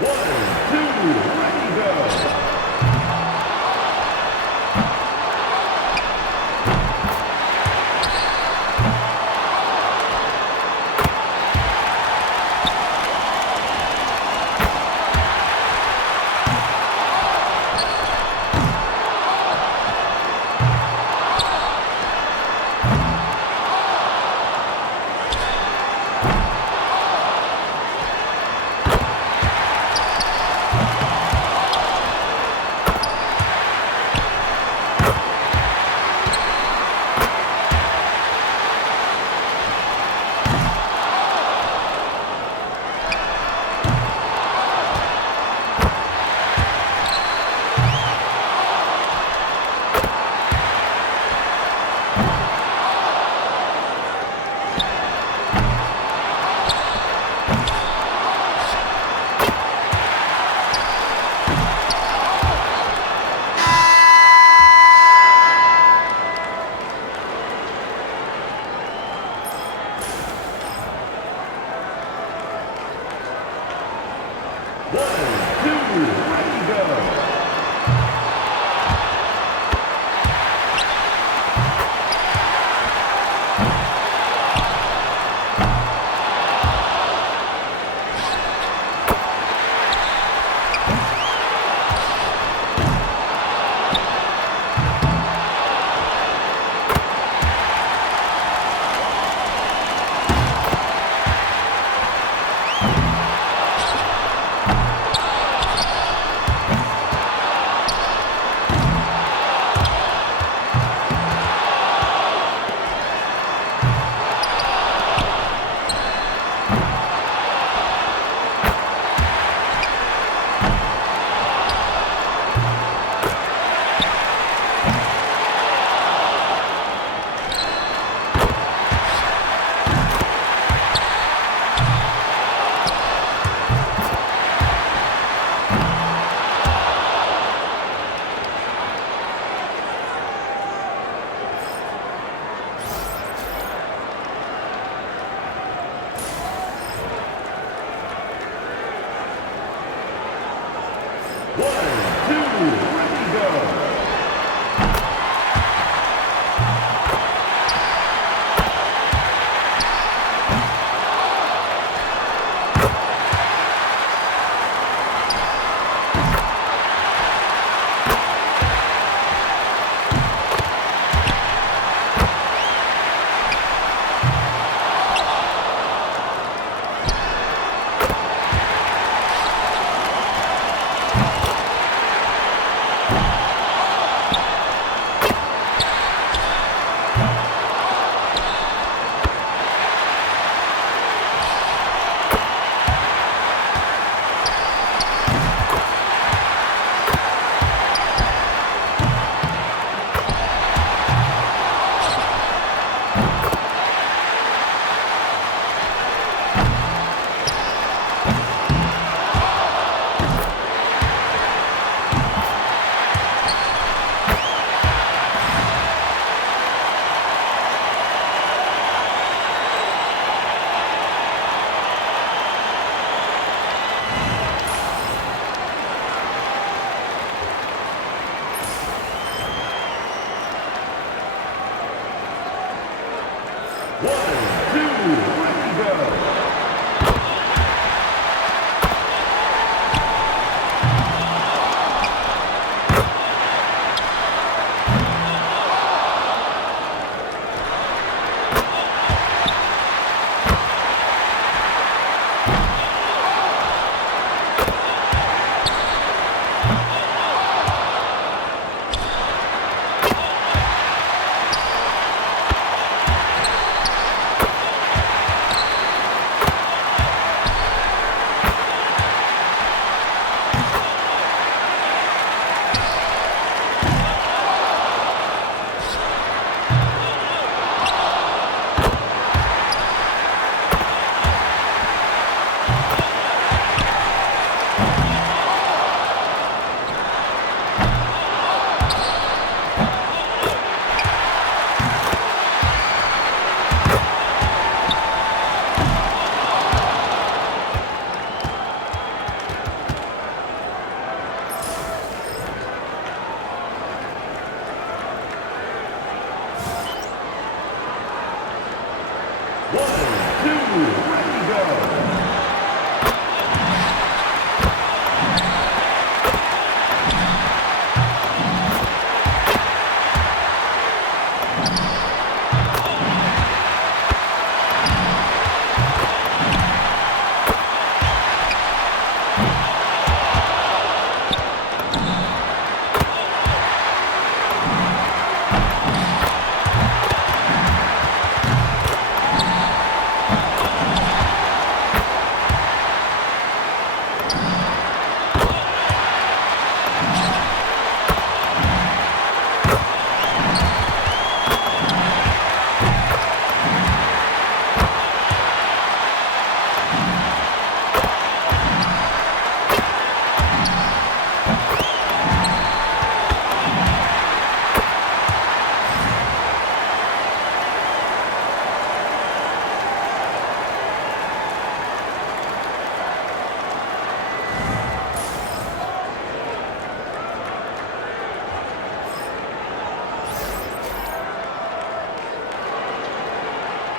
1, 2, ready, go.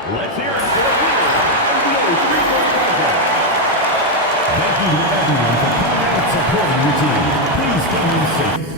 Let's hear it for the winner of the NBA three-point contest. Thank you to everyone for coming and supporting your team. Please stay in safe.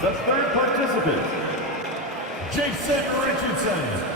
The third participant, Jason Richardson.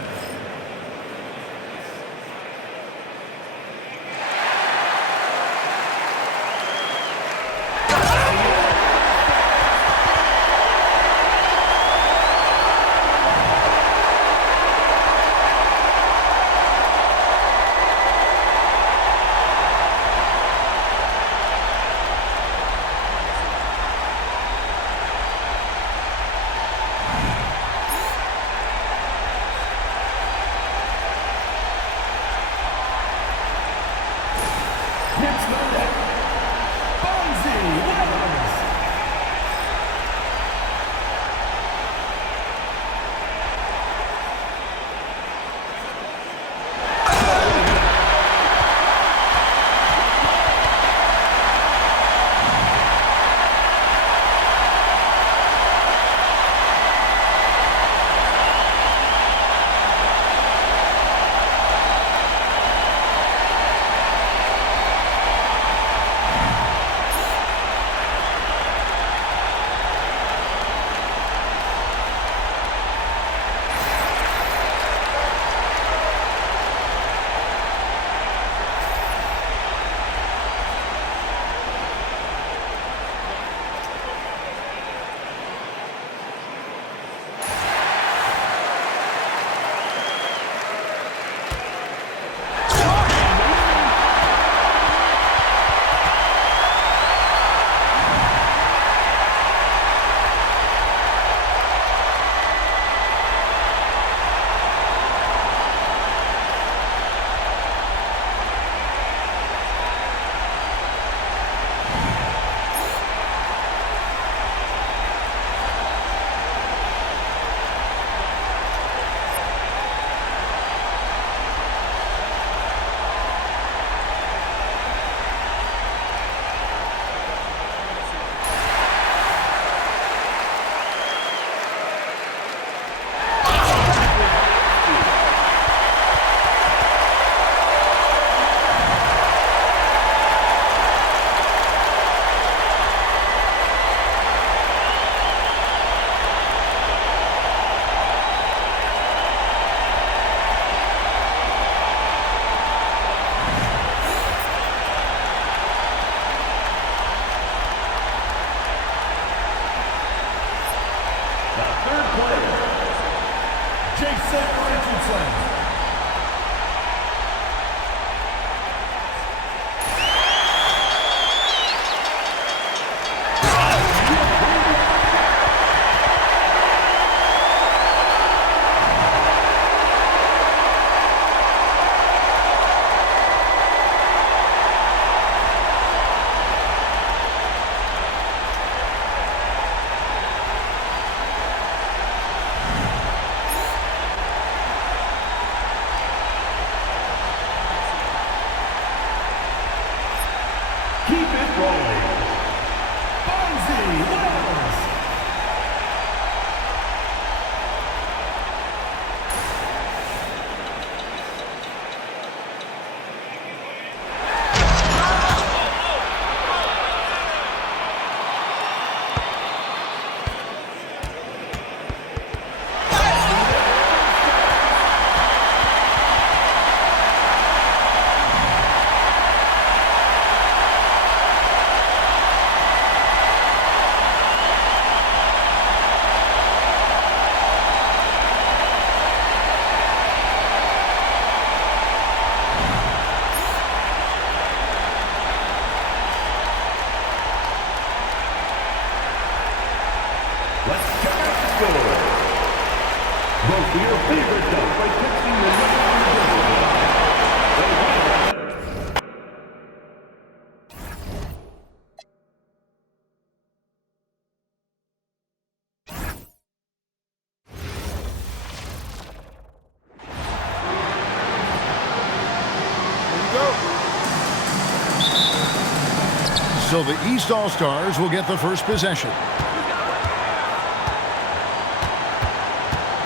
So the East All-Stars will get the first possession.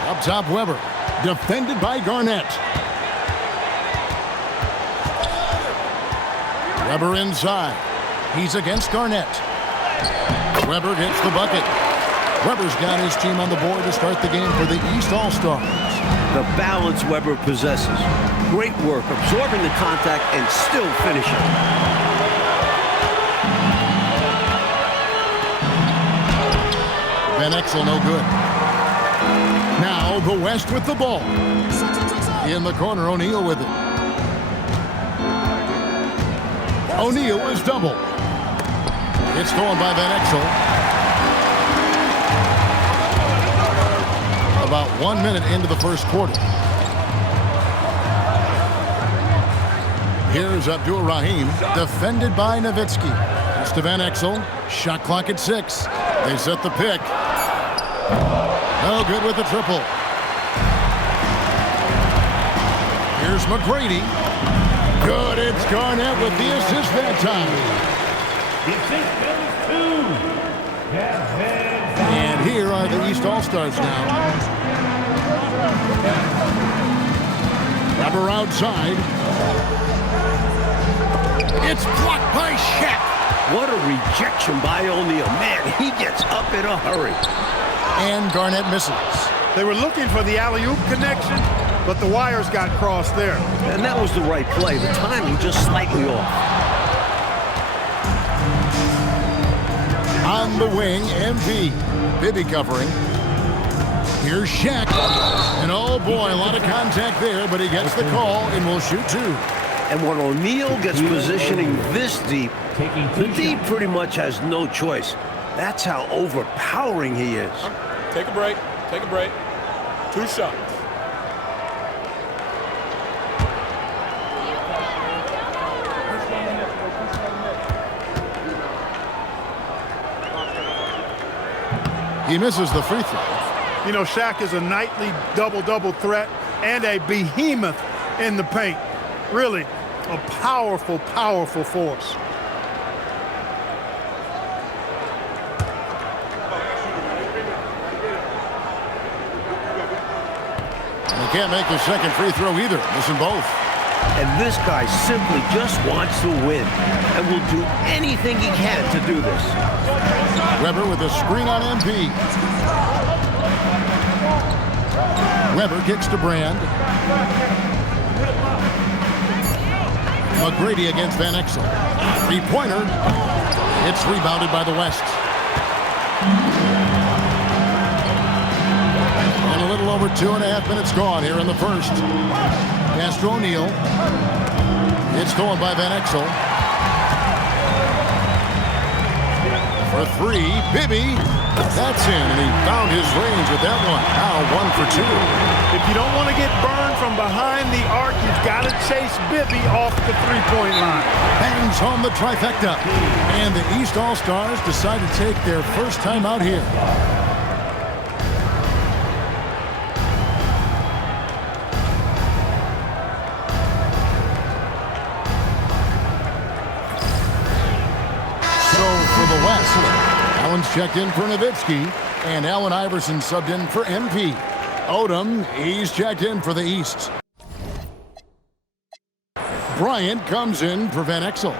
Up top, Weber. Defended by Garnett. Weber inside. He's against Garnett. Weber gets the bucket. Weber's got his team on the board to start the game for the East All-Stars. The balance Weber possesses. Great work absorbing the contact and still finishing. Van Exel no good. Now the West with the ball. In the corner, O'Neal with it. O'Neal is double. It's stolen by Van Exel. About 1 minute into the first quarter. Here's Abdul Rahim, defended by Nowitzki. It's to Van Exel. Shot clock at 6. They set the pick. No good with the triple. Here's McGrady. Good. It's Garnett with the assist that time. And here are the East All-Stars now. Weber outside. It's blocked by Shaq. What a rejection by O'Neal. Man, he gets up in a hurry. And Garnett misses. They were looking for the alley-oop connection, but the wires got crossed there. And that was the right play. The timing just slightly off. On the wing, MV. Bibby covering. Here's Shaq. And oh boy, a lot of contact there, but he gets the call and will shoot 2. And when O'Neal gets positioning this deep, the deep pretty much has no choice. That's how overpowering he is. Take a break. Take a break. 2 shots. He misses the free throw. You know, Shaq is a nightly double-double threat and a behemoth in the paint. Really, a powerful, powerful force. He can't make the second free throw either. Missing both. And this guy simply just wants to win and will do anything he can to do this. Weber with a screen on MP. Weber kicks to Brand. McGrady against Van Exel. Three-pointer. It's rebounded by the West. And a little over 2.5 minutes gone here in the first. Pass to O'Neal. It's stolen by Van Exel. For 3, Bibby. That's in, and he found his range with that one. Now 1 for 2. If you don't want to get burned from behind the arc, you've got to chase Bibby off the three-point line. Bangs home the trifecta. And the East All-Stars decide to take their first time out here. So for the West, Allen's checked in for Nowitzki, and Allen Iverson subbed in for MP. Odom, he's checked in for the East. Bryant comes in for Van Exel.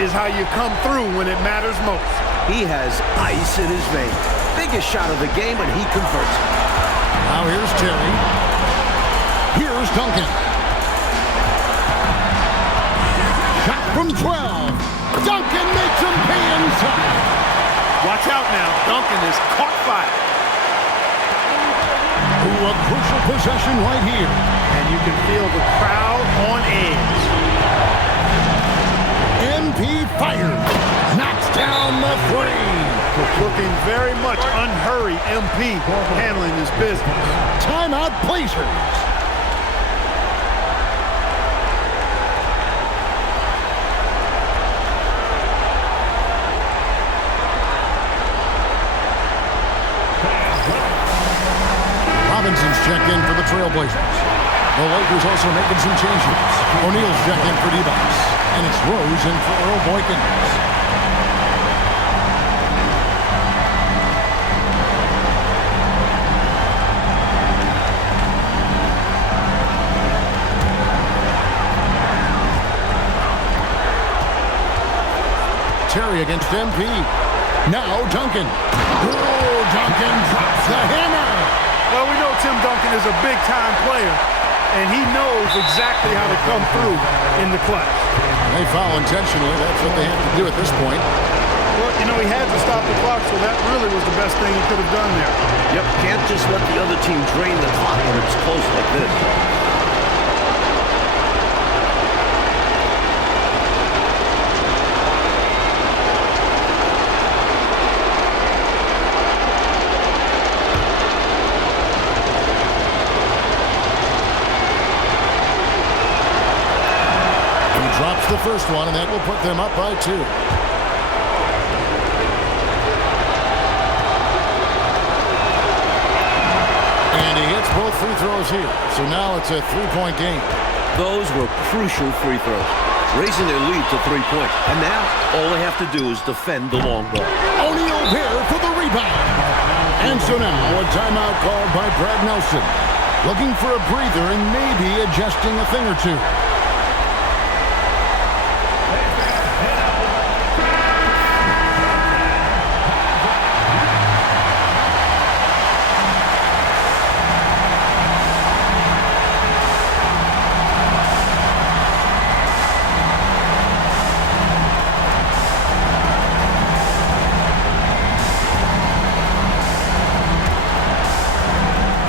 is how you come through when it matters most. He has ice in his veins. Biggest shot of the game, and he converts it. Now here's Terry. Here's Duncan. Shot from 12. Duncan makes him pay inside. Watch out now. Duncan is caught fire. Ooh, a crucial possession right here. And you can feel the crowd on edge. MP fires. Knocks down the three. Looking very much unhurried. MP handling his business. Timeout Blazers. Robinson's checked in for the Trailblazers. The Lakers also making some changes. O'Neal's checked in for D-Box. And it's Rose in for Earl Boykins. Terry against MP. Now Duncan. Oh, Duncan drops the hammer. Well, we know Tim Duncan is a big-time player, and he knows exactly how to come through in the clutch. They foul intentionally. That's what they have to do at this point. Well, you know, he had to stop the clock, so that really was the best thing he could have done there. Yep, can't just let the other team drain the clock when it's close like this. Drops the first one, and that will put them up by 2. And he hits both free throws here. So now it's a 3-point game. Those were crucial free throws, raising their lead to 3 points. And now all they have to do is defend the long ball. O'Neal here for the rebound. And so now a timeout called by Brad Nelson. Looking for a breather and maybe adjusting a thing or two.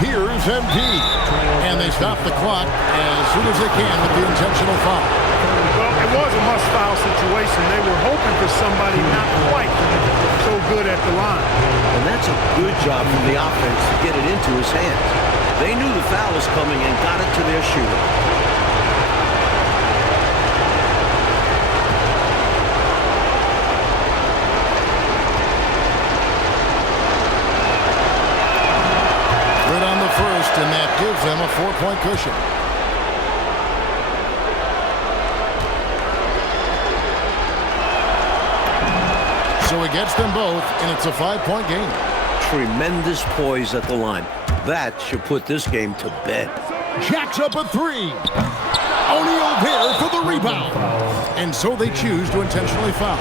Here's MP. And they stop the clock as soon as they can with the intentional foul. Well, it was a must-foul situation. They were hoping for somebody not quite so good at the line. And that's a good job from the offense to get it into his hands. They knew the foul was coming and got it to their shooter. Good on the first, and that gives them a 4-point cushion. So he gets them both, and it's a 5-point game. Tremendous poise at the line. That should put this game to bed. Jacks up a 3. O'Neal there for the rebound. And so they choose to intentionally foul.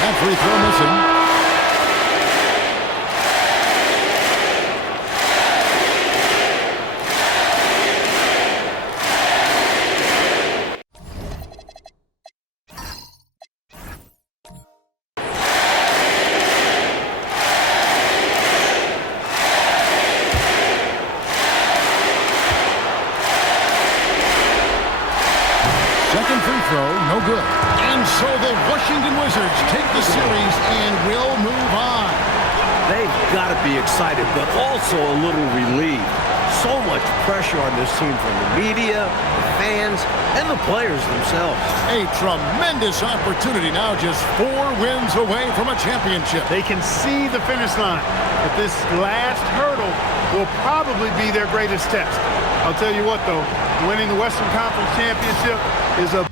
That free throw missing. Second free throw, no good. And so the Washington Wizards take the series and will move on. They've got to be excited, but also a little relieved. So much pressure on this team from the media, the fans, and the players themselves. A tremendous opportunity now, just 4 wins away from a championship. They can see the finish line, but this last hurdle will probably be their greatest test. I'll tell you what, though, winning the Western Conference Championship is a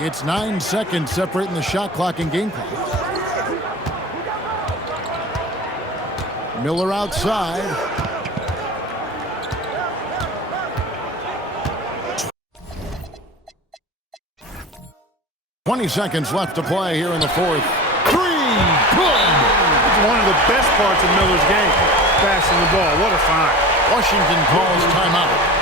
It's 9 seconds separating the shot clock and game clock. Miller outside. $20 seconds left to play here in the fourth. Three, good! It's one of the best parts of Miller's game, passing the ball. What a find. Washington calls timeout.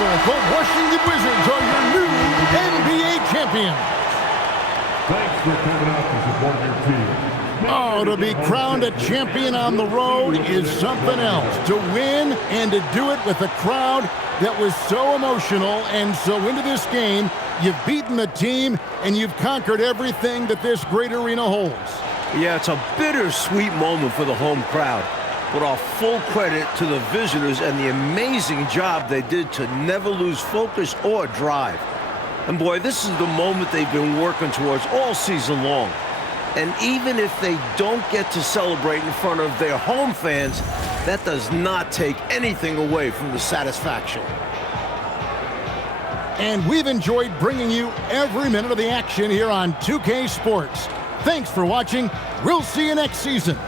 The Washington Wizards are your new NBA champions. Thanks for coming out to support your team. Oh, to be crowned a champion on the road is something else. To win and to do it with a crowd that was so emotional and so into this game, you've beaten the team and you've conquered everything that this great arena holds. Yeah, it's a bittersweet moment for the home crowd. But our full credit to the visitors and the amazing job they did to never lose focus or drive. And boy, this is the moment they've been working towards all season long. And even if they don't get to celebrate in front of their home fans, that does not take anything away from the satisfaction. And we've enjoyed bringing you every minute of the action here on 2K Sports. Thanks for watching. We'll see you next season.